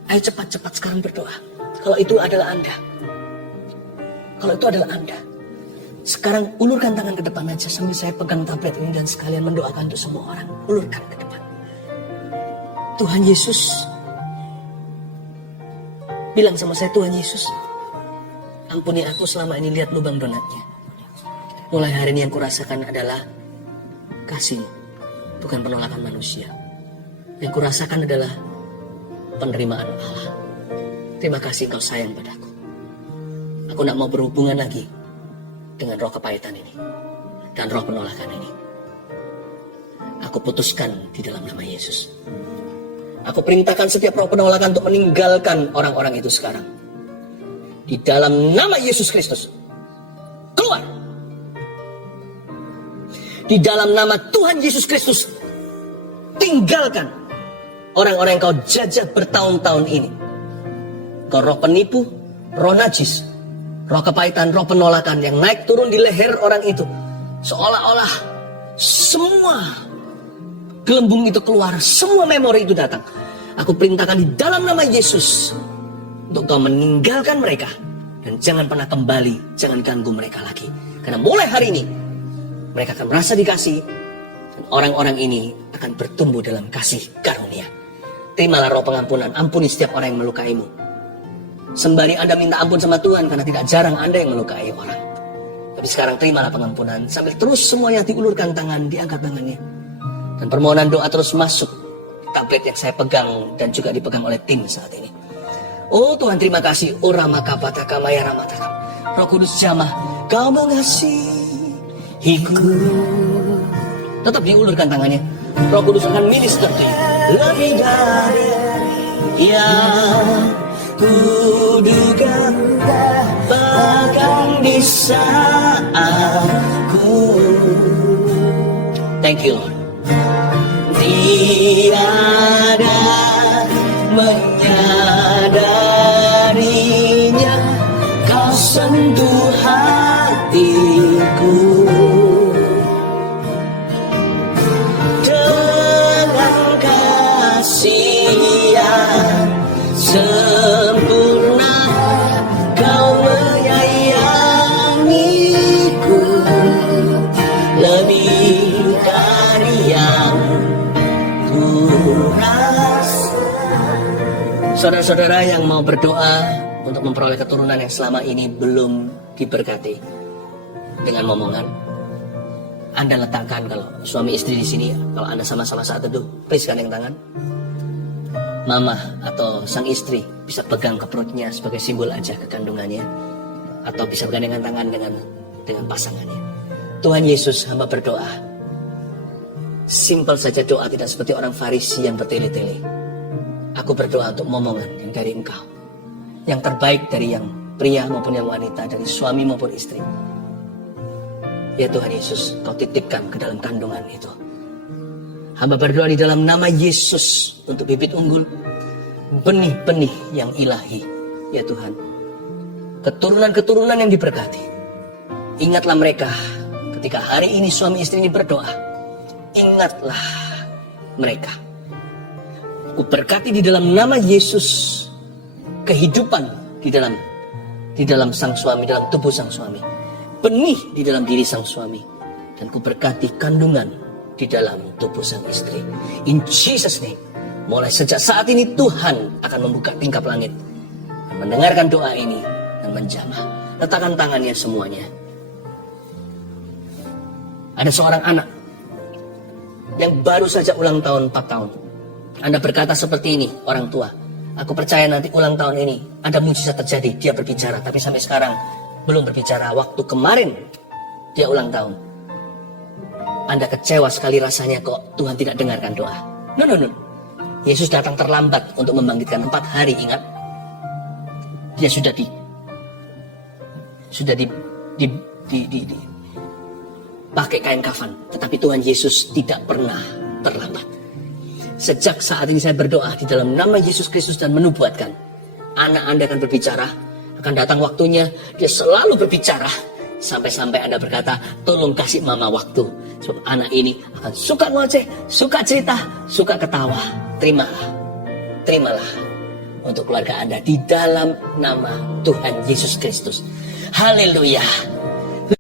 Ayo cepat-cepat sekarang berdoa. Kalau itu adalah Anda. Sekarang ulurkan tangan ke depan aja sambil saya pegang tablet ini dan sekalian mendoakan untuk semua orang. Ulurkan ke depan. Tuhan Yesus. Bilang sama saya, Tuhan Yesus, ampuni aku selama ini lihat lubang donatnya. Mulai hari ini yang kurasakan adalah kasih, bukan penolakan manusia. Yang kurasakan adalah penerimaan Allah. Terima kasih Engkau sayang padaku. Aku tidak mau berhubungan lagi dengan roh kepahitan ini dan roh penolakan ini. Aku putuskan di dalam nama Yesus. Aku perintahkan setiap roh penolakan untuk meninggalkan orang-orang itu sekarang. Di dalam nama Yesus Kristus. Keluar. Di dalam nama Tuhan Yesus Kristus. Tinggalkan orang-orang yang kau jajah bertahun-tahun ini. Kau roh penipu, roh najis, roh kepahitan, roh penolakan yang naik turun di leher orang itu. Seolah-olah semua gelembung itu keluar, semua memori itu datang. Aku perintahkan di dalam nama Yesus untuk kau meninggalkan mereka. Dan jangan pernah kembali, jangan ganggu mereka lagi. Karena mulai hari ini mereka akan merasa dikasih. Dan orang-orang ini akan bertumbuh dalam kasih karunia. Terimalah roh pengampunan, ampuni setiap orang yang melukaimu. Sembari Anda minta ampun sama Tuhan, karena tidak jarang Anda yang melukai orang. Tapi sekarang terimalah pengampunan, sambil terus semuanya diulurkan tangan, diangkat tangannya. Dan permohonan doa terus masuk tablet yang saya pegang dan juga dipegang oleh tim saat ini. Oh Tuhan, terima kasih. Oh Ramakapataka Maya Ramataka. Roh Kudus jamah, Kau mengasihiku. Tetap diulurkan tangannya. Roh Kudus akan minister to you. Lebih dari yang kuduga, bahkan di saatku. Thank you Lord. Tiada menyadarinya, Kau sentuh hatiku dengan kasih yang sempurna. Kau menyayangiku lebih dari yang saudara-saudara yang mau berdoa untuk memperoleh keturunan yang selama ini belum diberkati dengan momongan, Anda letakkan, kalau suami istri di sini, kalau Anda sama-sama saat teduh, please gandeng tangan. Mama atau sang istri bisa pegang ke perutnya sebagai simbol aja kekandungannya, atau bisa bergandengan tangan dengan pasangannya. Tuhan Yesus, hamba berdoa. Simpel saja doa, tidak seperti orang Farisi yang bertele-tele. Aku berdoa untuk momongan yang dari Engkau, yang terbaik dari yang pria maupun yang wanita, dari suami maupun istri. Ya Tuhan Yesus, Kau titipkan ke dalam kandungan itu. Hamba berdoa di dalam nama Yesus untuk bibit unggul, benih-benih yang ilahi. Ya Tuhan, keturunan-keturunan yang diberkati. Ingatlah mereka ketika hari ini suami istri ini berdoa. Ingatlah mereka. Ku berkati di dalam nama Yesus kehidupan di dalam sang suami, dalam tubuh sang suami, benih di dalam diri sang suami, dan ku berkati kandungan di dalam tubuh sang istri. In Jesus name, mulai sejak saat ini Tuhan akan membuka tingkap langit dan mendengarkan doa ini dan menjamah. Letakkan tangannya semuanya. Ada seorang anak yang baru saja ulang tahun 4 tahun. Anda berkata seperti ini, orang tua, aku percaya nanti ulang tahun ini ada mujizat terjadi. Dia berbicara, tapi sampai sekarang belum berbicara. Waktu kemarin dia ulang tahun, Anda kecewa sekali rasanya kok Tuhan tidak dengarkan doa. No. Yesus datang terlambat untuk membangkitkan 4 hari, ingat? Dia sudah pakai kain kafan, tetapi Tuhan Yesus tidak pernah terlambat. Sejak saat ini saya berdoa di dalam nama Yesus Kristus dan menubuatkan, anak Anda akan berbicara, akan datang waktunya, dia selalu berbicara, sampai-sampai Anda berkata, tolong kasih mama waktu, sebab anak ini akan suka ngoceh, suka cerita, suka ketawa. Terimalah untuk keluarga Anda di dalam nama Tuhan Yesus Kristus. Haleluya.